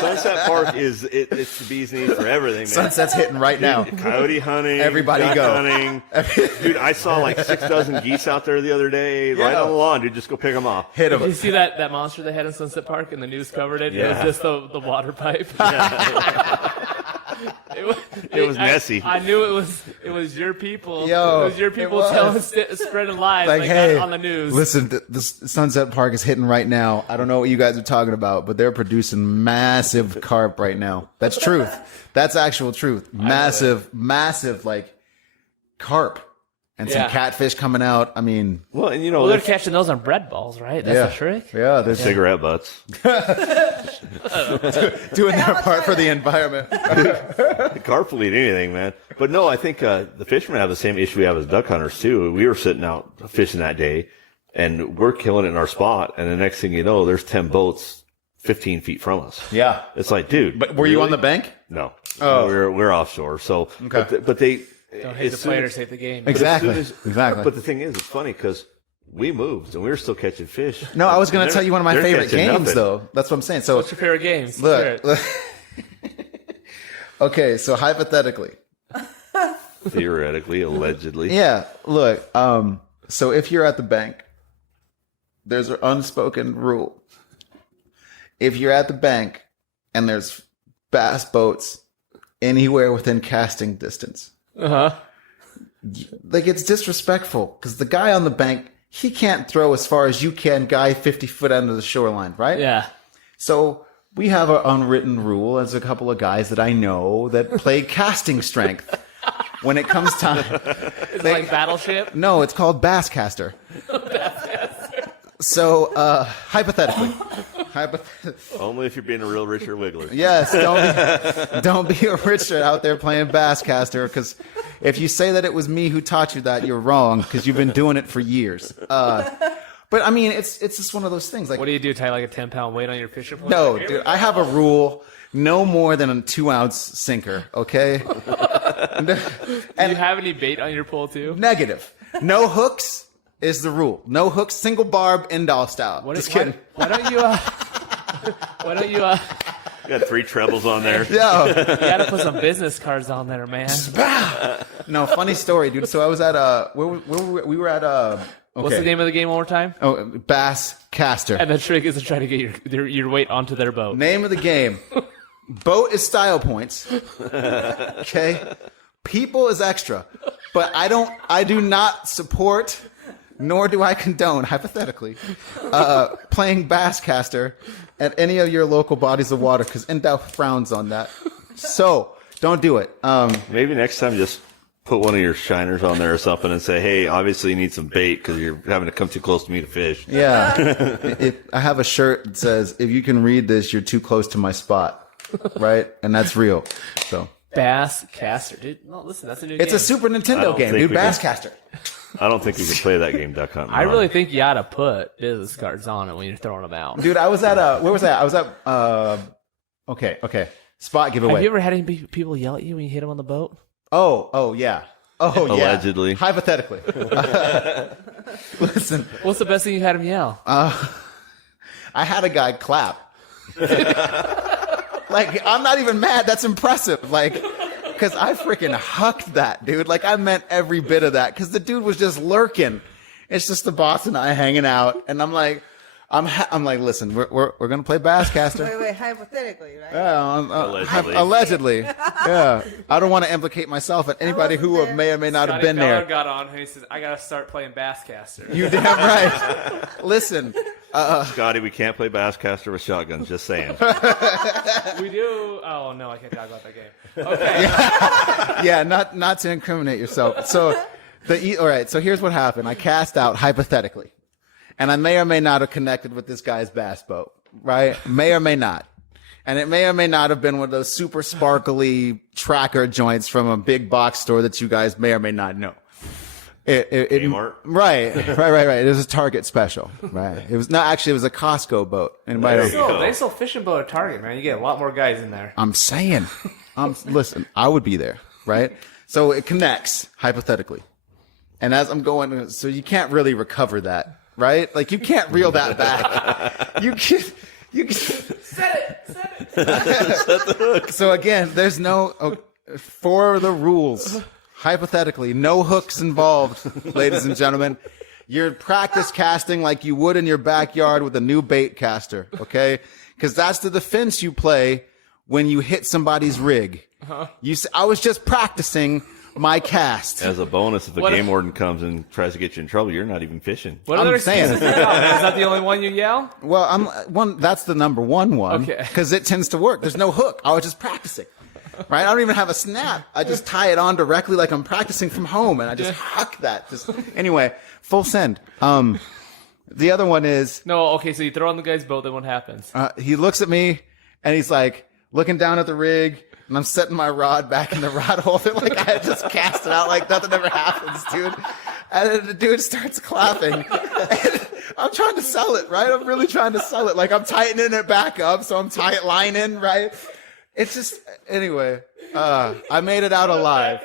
Sunset Park it's the bee's knees for everything, man. Sunset's hitting right now. Coyote hunting, Everybody duck go. hunting. Dude, I saw like 6 dozen geese out there the other day, right on the lawn. Dude, just go pick them off. Hit Did you them. see that monster they had in Sunset Park and the news covered it? Yeah. It was just the water pipe. It was messy. I knew it was your people. Yo, it was your people it was. spreading lies Like, hey, on the news. listen, the Sunset Park is hitting right now. I don't know what you guys are talking about, but they're producing massive carp right now. That's truth. That's actual truth. Massive carp. And some catfish coming out. I mean, Well, and they're catching those on bread balls, right? That's the trick. Yeah, they're cigarette butts. doing their part for the environment. Carp will eat anything, man. But no, I think the fishermen have the same issue we have as duck hunters too. We were sitting out fishing that day, and we're killing it in our spot. And the next thing you know, there's 10 boats 15 feet from us. Yeah. It's like, dude. But were you on the bank? No. Oh. We're offshore. So, Okay. but they Don't hate the players, hate the game. Exactly. Exactly. But the thing is, it's funny because we moved and we were still catching fish. No, I was going to tell you one of my They're favorite catching games, nothing. though. That's what I'm saying. So, What's your favorite games? look. Okay, so hypothetically. Theoretically, allegedly. Yeah, look. So if you're at the bank, there's an unspoken rule. If you're at the bank and there's bass boats anywhere within casting distance, like it's disrespectful because the guy on the bank, he can't throw as far as you can, guy 50 foot under the shoreline, right? Yeah. So we have an unwritten rule as a couple of guys that I know that play casting strength. When it comes time, It's like Battleship. no, it's called Basscaster. So, hypothetically, Only if you're being a real Richard Wiggler. yes, don't be a Richard out there playing Basscaster, because if you say that it was me who taught you that, you're wrong, because you've been doing it for years. But I mean, it's just one of those things. Like, What do you do? Tie like a 10-pound weight on your fishing pole? no, Like, dude, I have a rule: no more than a 2-ounce sinker. Okay. Do you have any bait on your pole too? Negative. No hooks is the rule. No hooks, single barb, end-all style. Just kidding. Why don't you? Why don't you? You got 3 trebles on there. No. You gotta put some business cards on there, man. No, funny story, dude. So I was at we were at okay. What's the name of the game one more time? Oh, Basscaster. And the trick is to try to get your weight onto their boat. Name of the game. Boat is style points. Okay. People is extra. But I do not support, nor do I condone, hypothetically, playing Basscaster at any of your local bodies of water, because NDOW frowns on that. So don't do it. Maybe next time just put one of your shiners on there or something and say, hey, obviously you need some bait because you're having to come too close to me to fish. Yeah. I have a shirt that says, if you can read this, you're too close to my spot. Right? And that's real. So Basscaster, dude. No, listen, that's a new game. it's a Super Nintendo game, dude. Basscaster. I don't think we can play that game, Duck Hunt. I really think you ought to put business cards on it when you're throwing them out. Dude, I was at where was that? I was at okay. Spot giveaway. Have you ever had any people yell at you when you hit them on the boat? Oh yeah. Oh yeah. Allegedly. Hypothetically. Listen, What's the best thing you had them yell? I had a guy clap. Like, I'm not even mad. That's impressive. Like, because I freaking hucked that, dude. Like, I meant every bit of that. Because the dude was just lurking. It's just the boss and I hanging out. And I'm like, I'm like, listen, we're gonna play Basscaster. Wait, hypothetically, right? Allegedly. Allegedly. Yeah. I don't want to implicate myself and anybody who wasn't may or may not have Scotty been Feller there. got on and he says, I gotta start playing Basscaster. You damn right. Listen. Scotty, we can't play Basscaster with shotguns, just saying. We do. Oh no, I can't talk about that game. Okay. Yeah, not to incriminate yourself. So all right, so here's what happened. I cast out hypothetically. And I may or may not have connected with this guy's bass boat, right? May or may not. And it may or may not have been one of those super sparkly tracker joints from a big box store that you guys may or may not know. Kmart? Right. It was a Target special, right? It was actually, it was a Costco boat. Anybody? They sell fishing boat at Target, man. You get a lot more guys in there. I'm saying, listen, I would be there, right? So it connects hypothetically. And as I'm going, so you can't really recover that, right? Like you can't reel that back. You can. Set it. So again, there's for the rules. Hypothetically, no hooks involved, ladies and gentlemen. You're practice casting like you would in your backyard with a new bait caster, okay? Because that's the defense you play when you hit somebody's rig. You say, I was just practicing my cast. As a bonus, if a game warden comes and tries to get you in trouble, you're not even fishing. What I'm other saying. excuses you got, man? Is that the only one you yell? Well, that's the number one. Okay. Because it tends to work. There's no hook. I was just practicing. Right? I don't even have a snap. I just tie it on directly like I'm practicing from home, and I just huck that. Anyway, full send. The other one is No, okay, so you throw on the guy's boat, then what happens? he looks at me and he's like looking down at the rig, and I'm setting my rod back in the rod holder like I had just cast it out like nothing ever happens, dude. And then the dude starts clapping. And I'm trying to sell it, right? I'm really trying to sell it. Like I'm tightening it back up, so I'm lining, right? It's just, anyway, I made it out alive.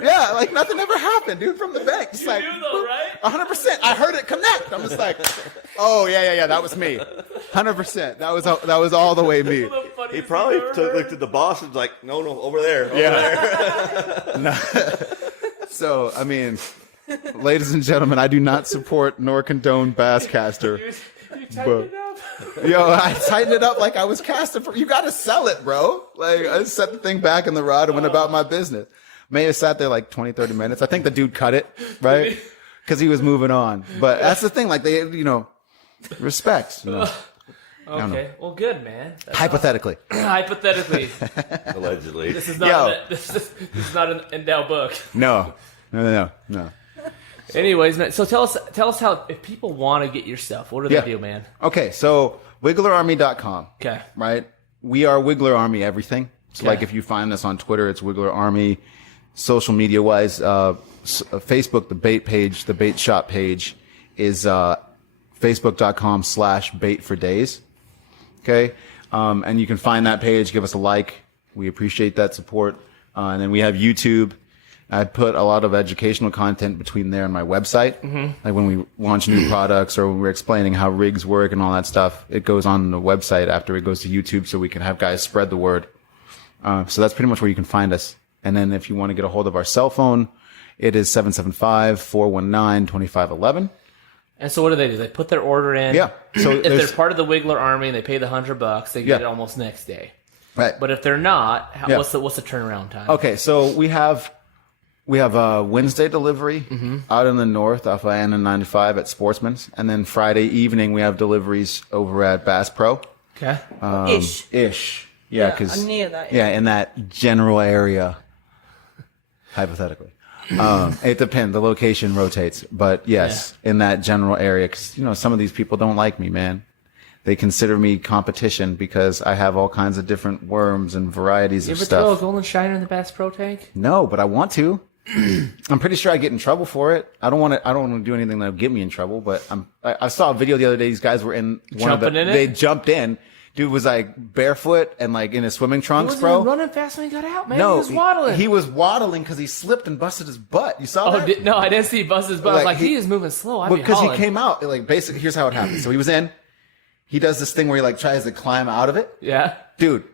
Yeah, like nothing ever happened, dude, from the bank. Just like, knew though, right? 100%. I heard it connect. I'm just like, oh, yeah, that was me. 100%. That was all the way me. He probably looked at the boss and was like, no, over there. No. So, I mean, ladies and gentlemen, I do not support nor condone Basscaster. You tightened it up. Yo, I tightened it up like I was casting for. You got to sell it, bro. Like I just set the thing back in the rod and went about my business. May have sat there like 20, 30 minutes. I think the dude cut it, right? Because he was moving on. But that's the thing. Like they, respect. Okay. Well, good, man. That's Hypothetically. awesome. Hypothetically. Allegedly. This is not this is not an Endow book. No. Anyways, man. So tell us how, if people want to get your stuff, what do they do, man? Okay. So wigglerarmy.com. Okay. Right. We are Wiggler Army everything. So Okay. like if you find us on Twitter, it's Wiggler Army. Social media wise, Facebook, the bait page, the bait shop page is facebook.com/baitfordays. Okay. And you can find that page, give us a like. We appreciate that support. And then we have YouTube. I put a lot of educational content between there and my website. Mm-hmm. Like when we launch new products or when we're explaining how rigs work and all that stuff, it goes on the website after it goes to YouTube so we can have guys spread the word. So that's pretty much where you can find us. And then if you want to get a hold of our cell phone, it is 775-419-2511. And so what do? They put their order in. Yeah. So if they're part of the Wiggler Army and they pay the $100, they get it almost next day. Right. But if they're not, what's the turnaround time? Okay. So we have a Wednesday delivery out in the north off of N95 at Sportsman's. And then Friday evening, we have deliveries over at Bass Pro. Okay. Ish. Yeah. Cause near that. Yeah. In that general area. Hypothetically. It depends. The location rotates, but yes, in that general area. Cause some of these people don't like me, man. They consider me competition because I have all kinds of different worms and varieties You of ever throw a stuff. golden shiner in the Bass Pro tank? No, but I want to. I'm pretty sure I get in trouble for it. I don't want to do anything that'll get me in trouble, but I saw a video the other day. These guys were in Jumping in it? They jumped in. Dude was like barefoot and like in his swimming trunks, He bro. wasn't running fast when he got out, man. No, he was waddling. He was waddling because he slipped and busted his butt. You saw that? No, I didn't see Buster's butt. I was Like, like, he is moving slow. I'd Because be he came out, like basically, here's how it happened. So he was in. He does this thing where he like tries to climb out of it. Yeah. Dude,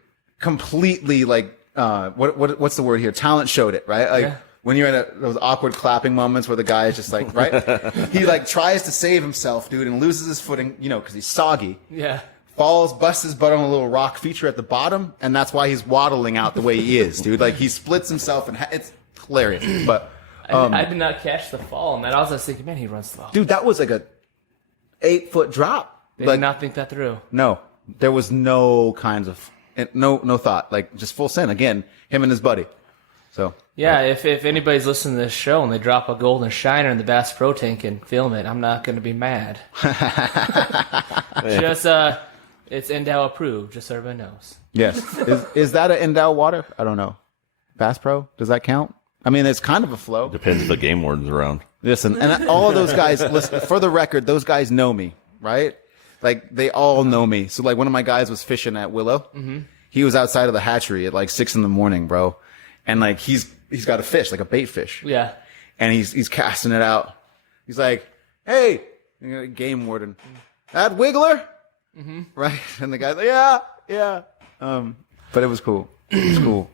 completely like what's the word here? Talent showed it, right? Like when you're in those awkward clapping moments where the guy is just like, right? He like tries to save himself, dude, and loses his footing, because he's soggy. Yeah. Falls, busts his butt on a little rock feature at the bottom, and that's why he's waddling out the way he is, dude. Like he splits himself, and it's hilarious. But I did not catch the fall, man. I was just thinking, man, he runs slow. dude, that was like a 8-foot drop. They Like, did not think that through. no, there was no kinds of no thought, like just full send. Again, him and his buddy. So Yeah, if anybody's listening to this show and they drop a golden shiner in the Bass Pro tank and film it, I'm not going to be mad. Just it's Endow approved, just so everybody knows. yes, is that an Endow water? I don't know. Bass Pro, does that count? I mean, it's kind of a flow. Depends if the game warden's around. Listen, and all of those guys, listen, for the record, those guys know me, right? Like, they all know me. So, like, one of my guys was fishing at Willow. Mm-hmm. He was outside of the hatchery at, like, 6 a.m, bro. And, like, he's got a fish, like a bait fish. Yeah. And he's casting it out. He's like, hey, game warden, that Wiggler? Mm-hmm. Right? And the guy's like, yeah. But it was cool. It was cool.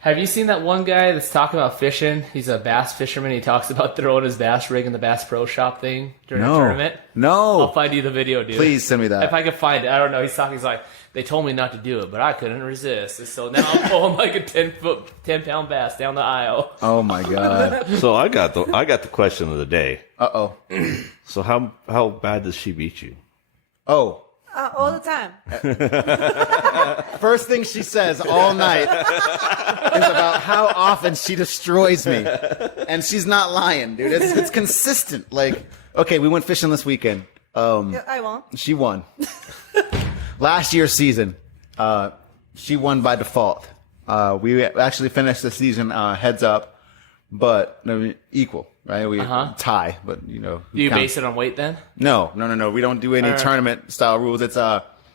Have you seen that one guy that's talking about fishing? He's a bass fisherman. He talks about throwing his bass rig in the Bass Pro Shop thing during a tournament. No. I'll find you the video, dude. Please send me that. If I can find it. I don't know. He's like, they told me not to do it, but I couldn't resist. And so now I'm pulling like a 10-pound bass down the aisle. Oh my God. So I got the question of the day. Uh-oh. So how bad does she beat you? Oh. All the time. First thing she says all night is about how often she destroys me. And she's not lying, dude. It's consistent. Like, okay, we went fishing this weekend. I won't. She won. Last year's season, she won by default. We actually finished the season heads up, but equal, right? We tie, but Do you base it on weight then? No. We don't do any tournament style rules. It's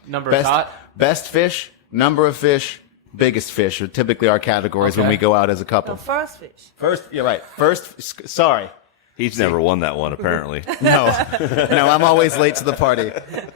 Number of caught? best fish, number of fish, biggest fish are typically our categories when Okay. we go out as a couple. The first fish. First, you're right. First, sorry. He's never won that one, apparently. No, I'm always late to the party.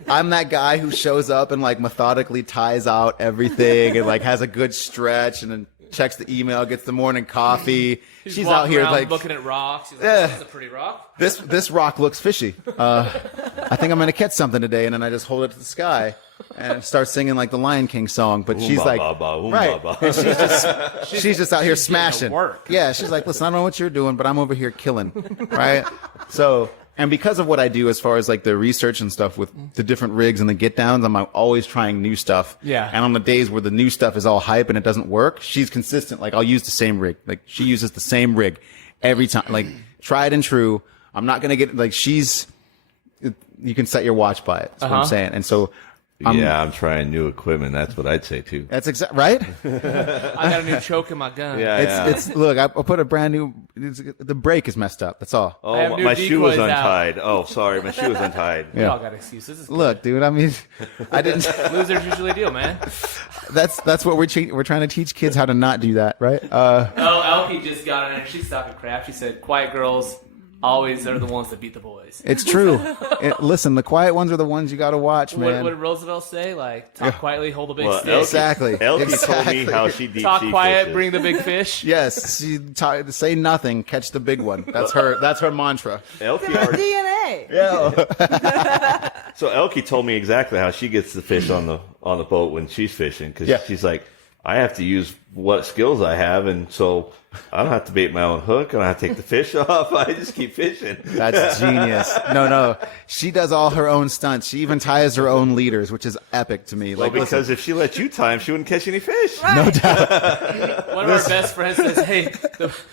I'm that guy who shows up and like methodically ties out everything and like has a good stretch and then checks the email, gets the morning coffee. He's She's walking out here around like, looking at rocks. He's like, Yeah. that's a pretty rock. this rock looks fishy. I think I'm going to catch something today. And then I just hold it to the sky and start singing like the Lion King song. But she's like, right, Ba. and she's just out here smashing. Work. Yeah, she's like, listen, I don't know what you're doing, but I'm over here killing, right? So, and because of what I do as far as like the research and stuff with the different rigs and the get downs, I'm always trying new stuff. Yeah. And on the days where the new stuff is all hype and it doesn't work, she's consistent. Like I'll use the same rig. Like she uses the same rig every time. Like tried and true. I'm not gonna get like you can set your watch by it. That's what I'm saying. And so, I'm trying new equipment. That's what I'd say too. that's right. I got a new choke in my gun. It's look. I put a brand new. The brake is messed up. That's all. Oh, I have new my shoe was decoys out. untied. Oh, sorry, my shoe was untied. We all got excuses. This is Look, dude. I mean, I didn't. losers usually do, man. That's what we're trying to teach kids how to not do that, right? Elkie just got in there. She's talking crap. She said, "Quiet girls always are the ones that beat the boys." It's true. Listen, the quiet ones are the ones you got to watch, man. What did Roosevelt say? Like, talk quietly, hold the big Well, stick. Exactly. Elkie told Exactly. me how she deep Talk sea quiet, fishes. bring the big fish. Yes, say nothing, catch the big one. That's her mantra. Elkie It's already- DNA. Yeah. So Elkie told me exactly how she gets the fish on the boat when she's fishing because she's like, I have to use what skills I have, and so I don't have to bait my own hook. I don't have to take the fish off. I just keep fishing. That's genius. No. She does all her own stunts. She even ties her own leaders, which is epic to me. Well, Like, because listen, if she let you tie 'em, she wouldn't catch any fish. no doubt. One of our best friends says, "Hey,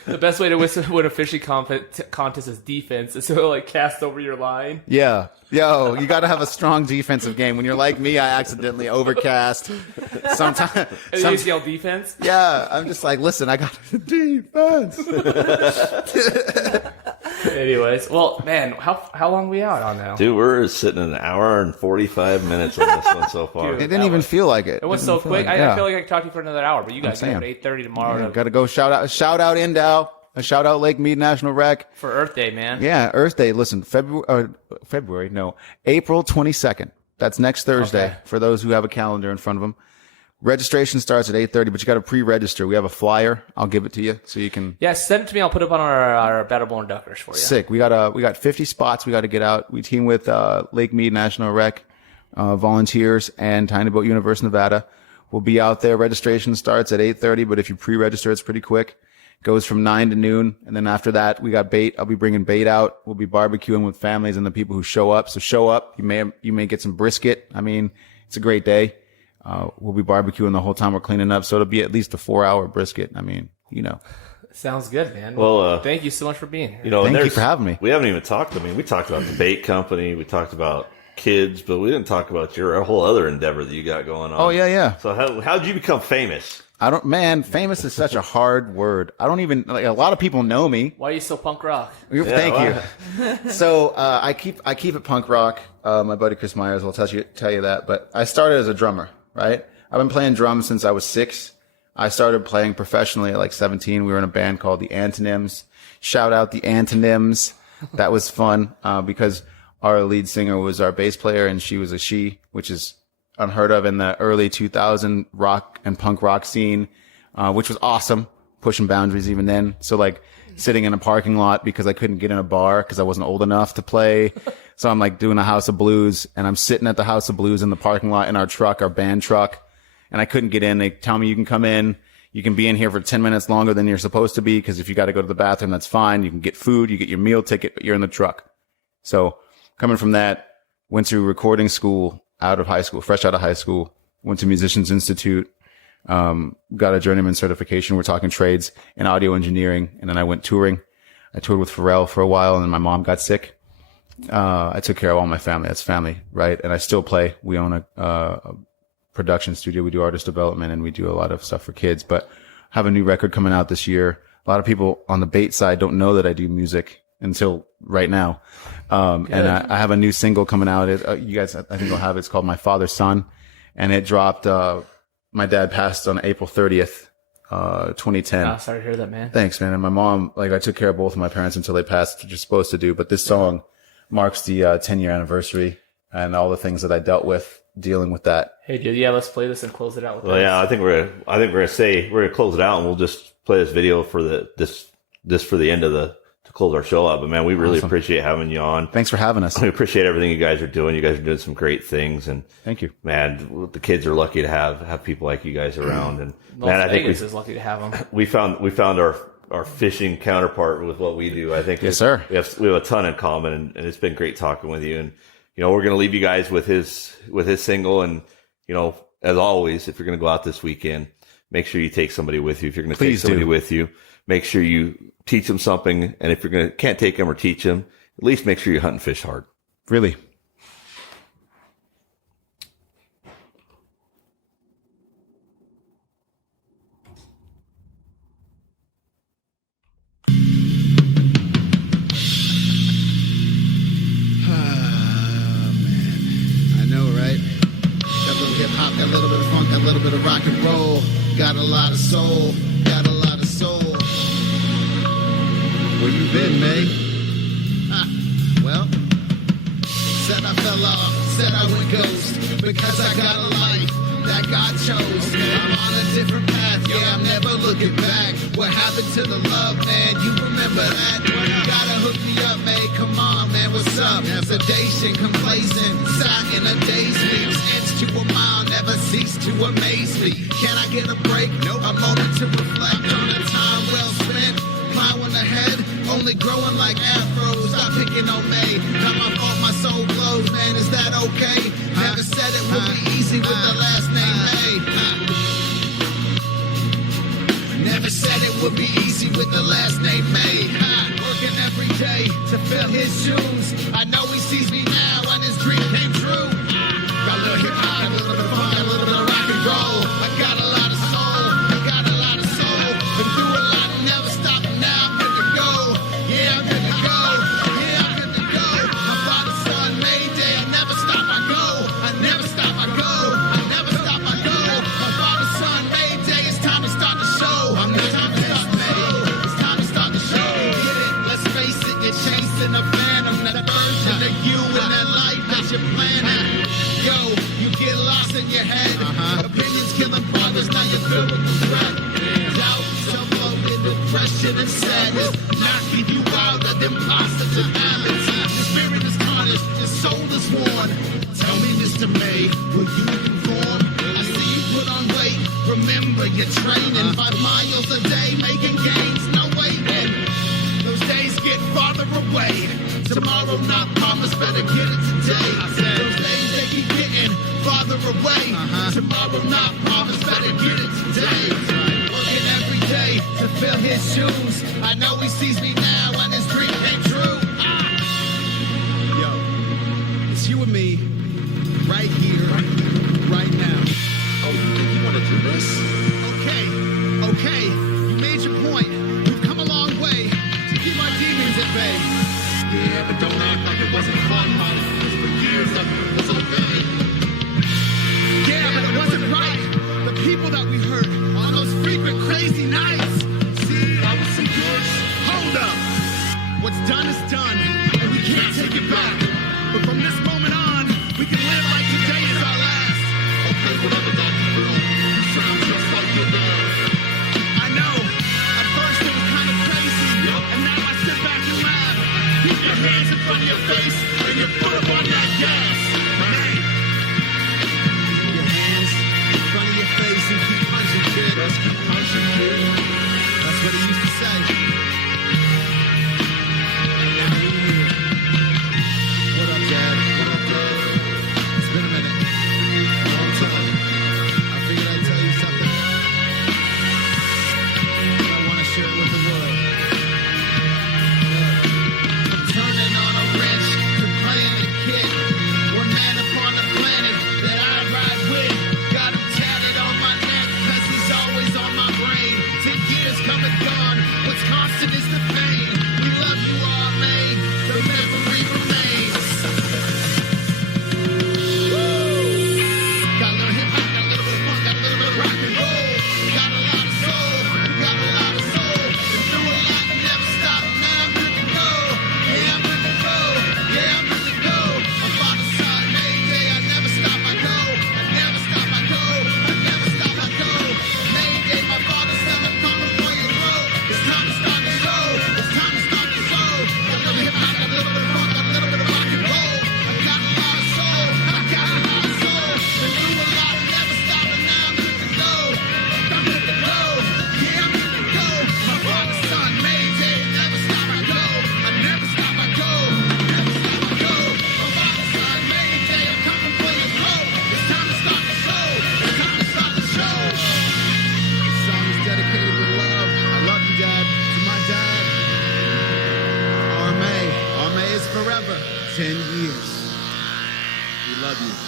the best way to win a fishing contest is defense." And so, like, cast over your line. Yeah. Yo, you got to have a strong defensive game. When you're like me, I accidentally overcast. Sometimes. And you just yell defense. Yeah, I'm just like, listen, I got defense. Anyways, well, man, how long are we out on now? Dude, we're sitting an hour and 45 minutes on this one so far. It didn't even feel like it. It went Didn't so feel quick. like it. I Yeah. feel like I could talk to you for another hour, but you guys saying. got 8:30 tomorrow Got to go shout out Indow. A shout out Lake Mead National Rec. for Earth Day, man. Yeah, Earth Day. Listen, April 22nd. That's next Thursday Okay. for those who have a calendar in front of them. Registration starts at 8:30, but you got to pre-register. We have a flyer. I'll give it to you so you can. Yeah, send it to me. I'll put it up on our Battleborn Duckers for you. Sick. We got 50 spots. We got to get out. We team with Lake Mead National Rec volunteers and Tiny Boat University, Nevada. We'll be out there. Registration starts at 8:30, but if you pre-register, it's pretty quick. Goes from 9 to noon, and then after that, we got bait. I'll be bringing bait out. We'll be barbecuing with families and the people who show up. So show up. You may get some brisket. I mean, it's a great day. We'll be barbecuing the whole time we're cleaning up, so it'll be at least a 4-hour brisket. I mean, you know. Sounds good, man. Well, thank you so much for being here. You know, and Thank you there's- for having me. We haven't even talked. I mean, we talked about the bait company. We talked about kids, but we didn't talk about your whole other endeavor that you got going on. Oh yeah. So how did you become famous? Famous is such a hard word. I don't even, like, a lot of people know me. Why are you so punk rock? Thank you. So, I keep it punk rock. My buddy Chris Myers will tell you that, but I started as a drummer, right? I've been playing drums since I was 6. I started playing professionally at like 17. We were in a band called the Antonyms. Shout out the Antonyms. That was fun, because our lead singer was our bass player and she was a she, which is unheard of in the early 2000 rock and punk rock scene, which was awesome, pushing boundaries even then. So like sitting in a parking lot because I couldn't get in a bar because I wasn't old enough to play. So I'm like doing a House of Blues, and I'm sitting at the House of Blues in the parking lot in our truck, our band truck, and I couldn't get in. They tell me you can come in. You can be in here for 10 minutes longer than you're supposed to be, because if you got to go to the bathroom, that's fine. You can get food, you get your meal ticket, but you're in the truck. So coming from that, went to recording school fresh out of high school, went to Musicians Institute, got a journeyman certification. We're talking trades in audio engineering. And then I went touring. I toured with Pharrell for a while, and then my mom got sick. I took care of all my family. That's family, right? And I still play. We own a production studio. We do artist development, and we do a lot of stuff for kids, but have a new record coming out this year. A lot of people on the bait side don't know that I do music until right now. And I have a new single coming out. You guys, I think you'll have it. It's called My Father's Son. And it dropped, my dad passed on April 30th, 2010. Oh, sorry to hear that, man. Thanks, man. And my mom, like, I took care of both of my parents until they passed, which you're supposed to do. But this song marks the 10-year anniversary and all the things that I dealt with dealing with that. Hey, dude, yeah, let's play this and close it out with Well, this. yeah, I think we're gonna close it out, and we'll just play this video for this for the end of to close our show out. But man, we really appreciate having you on. Thanks for having us. We appreciate everything you guys are doing. You guys are doing some great things, and Thank you. man, the kids are lucky to have people like you guys around. And man, I think Vegas is lucky to have them. we found our fishing counterpart with what we do. I think Yes, sir. we have a ton in common, and it's been great talking with you. And we're going to leave you guys with his single. And as always, if you're going to go out this weekend, make sure you take somebody with you. If you're going to take somebody with you, make sure you teach them something. And if can't take them or teach them, at least make sure you hunt and fish hard. Really. Got a little bit of funk, got a little bit of rock and roll. Got a lot of soul, got a lot of soul. Where you been, May? Well, said I fell off, said I went ghost, because I got a life that God chose. I'm on a different path, yeah, I'm never looking back. What happened to the love, man? You remember that? You gotta hook me up, May, come on, man, what's up? Sedation, complacent, sat in a daze, leaps, inch to a mile, never cease to amaze me. Can I get a break? No, a moment to reflect on a time well spent. Plowing ahead, only growing like afros. Stop picking on me. Not my fault, my soul glows, man. Is that okay? Never said it would be easy with the last name May. Never said it would be easy with the last name May. Working every day to fill his shoes. I know he sees me now and his dream came true. Got a little hip hop, a little bit of funk, a little bit of rock and roll. I got a lot of soul, I got a lot of soul. Been through a lot, never stopping now. I'm good to go. Yeah, I'm good to go. Yeah, I'm good to go. My father's son, Mayday. I never stop, I go. I never stop, I go. I never stop, I go. My father's son, Mayday. It's time to start the show. I'm not time to start the show. It's time to start the show. Get it? Let's face it, you're chasing a phantom. That version of you and that life that you're planning. Yo, you get lost in your head. Opinions killing progress, now you're filled with regret. Doubt, self-loathing, depression, and sadness. Knocking you out of them positive habits. Your spirit is tarnished, your soul is worn. Tell me, Mr. May, will you conform? I see you put on weight. Remember, you're training 5 miles a day, making gains. No waiting. Those days get farther away. Tomorrow not promised, better get it today. Those days they keep getting farther away. Tomorrow not promised, better get it today. Working every day to fill his shoes. I know he sees me now and his dream came true. Yo, it's you and me, right here, right now. Oh, you want to do this? Okay, you made your point. We've come a long way to keep my demons at bay. Yeah, but don't act like it wasn't fun, man. For years of it was okay. Yeah, but it wasn't right. The people that we hurt on those frequent crazy nights. See, I was some good. Hold up. What's done is done, and we can't take it back. But from this moment on, we can live like today is our last. Okay, whatever that you feel, you sound just like your dad. I know. At first it was kind of crazy, and now I sit back and laugh. Keep your hands in front of your face and your foot up on that gas. Hey. Keep your hands in front of your face and keep punching, kid. Just keep punching, kid. That's what he used to say. And now you're here. What up, Dad? What up, Dad? It's been a minute. A long time. I figured I'd tell you something. And I want to share it with the world. Turning on a wrench to playing a kid. One man upon the planet that I ride with. Got him tatted on my neck, cause he's always on my brain. 10 years come and gone. What's forever. 10 years. We love you.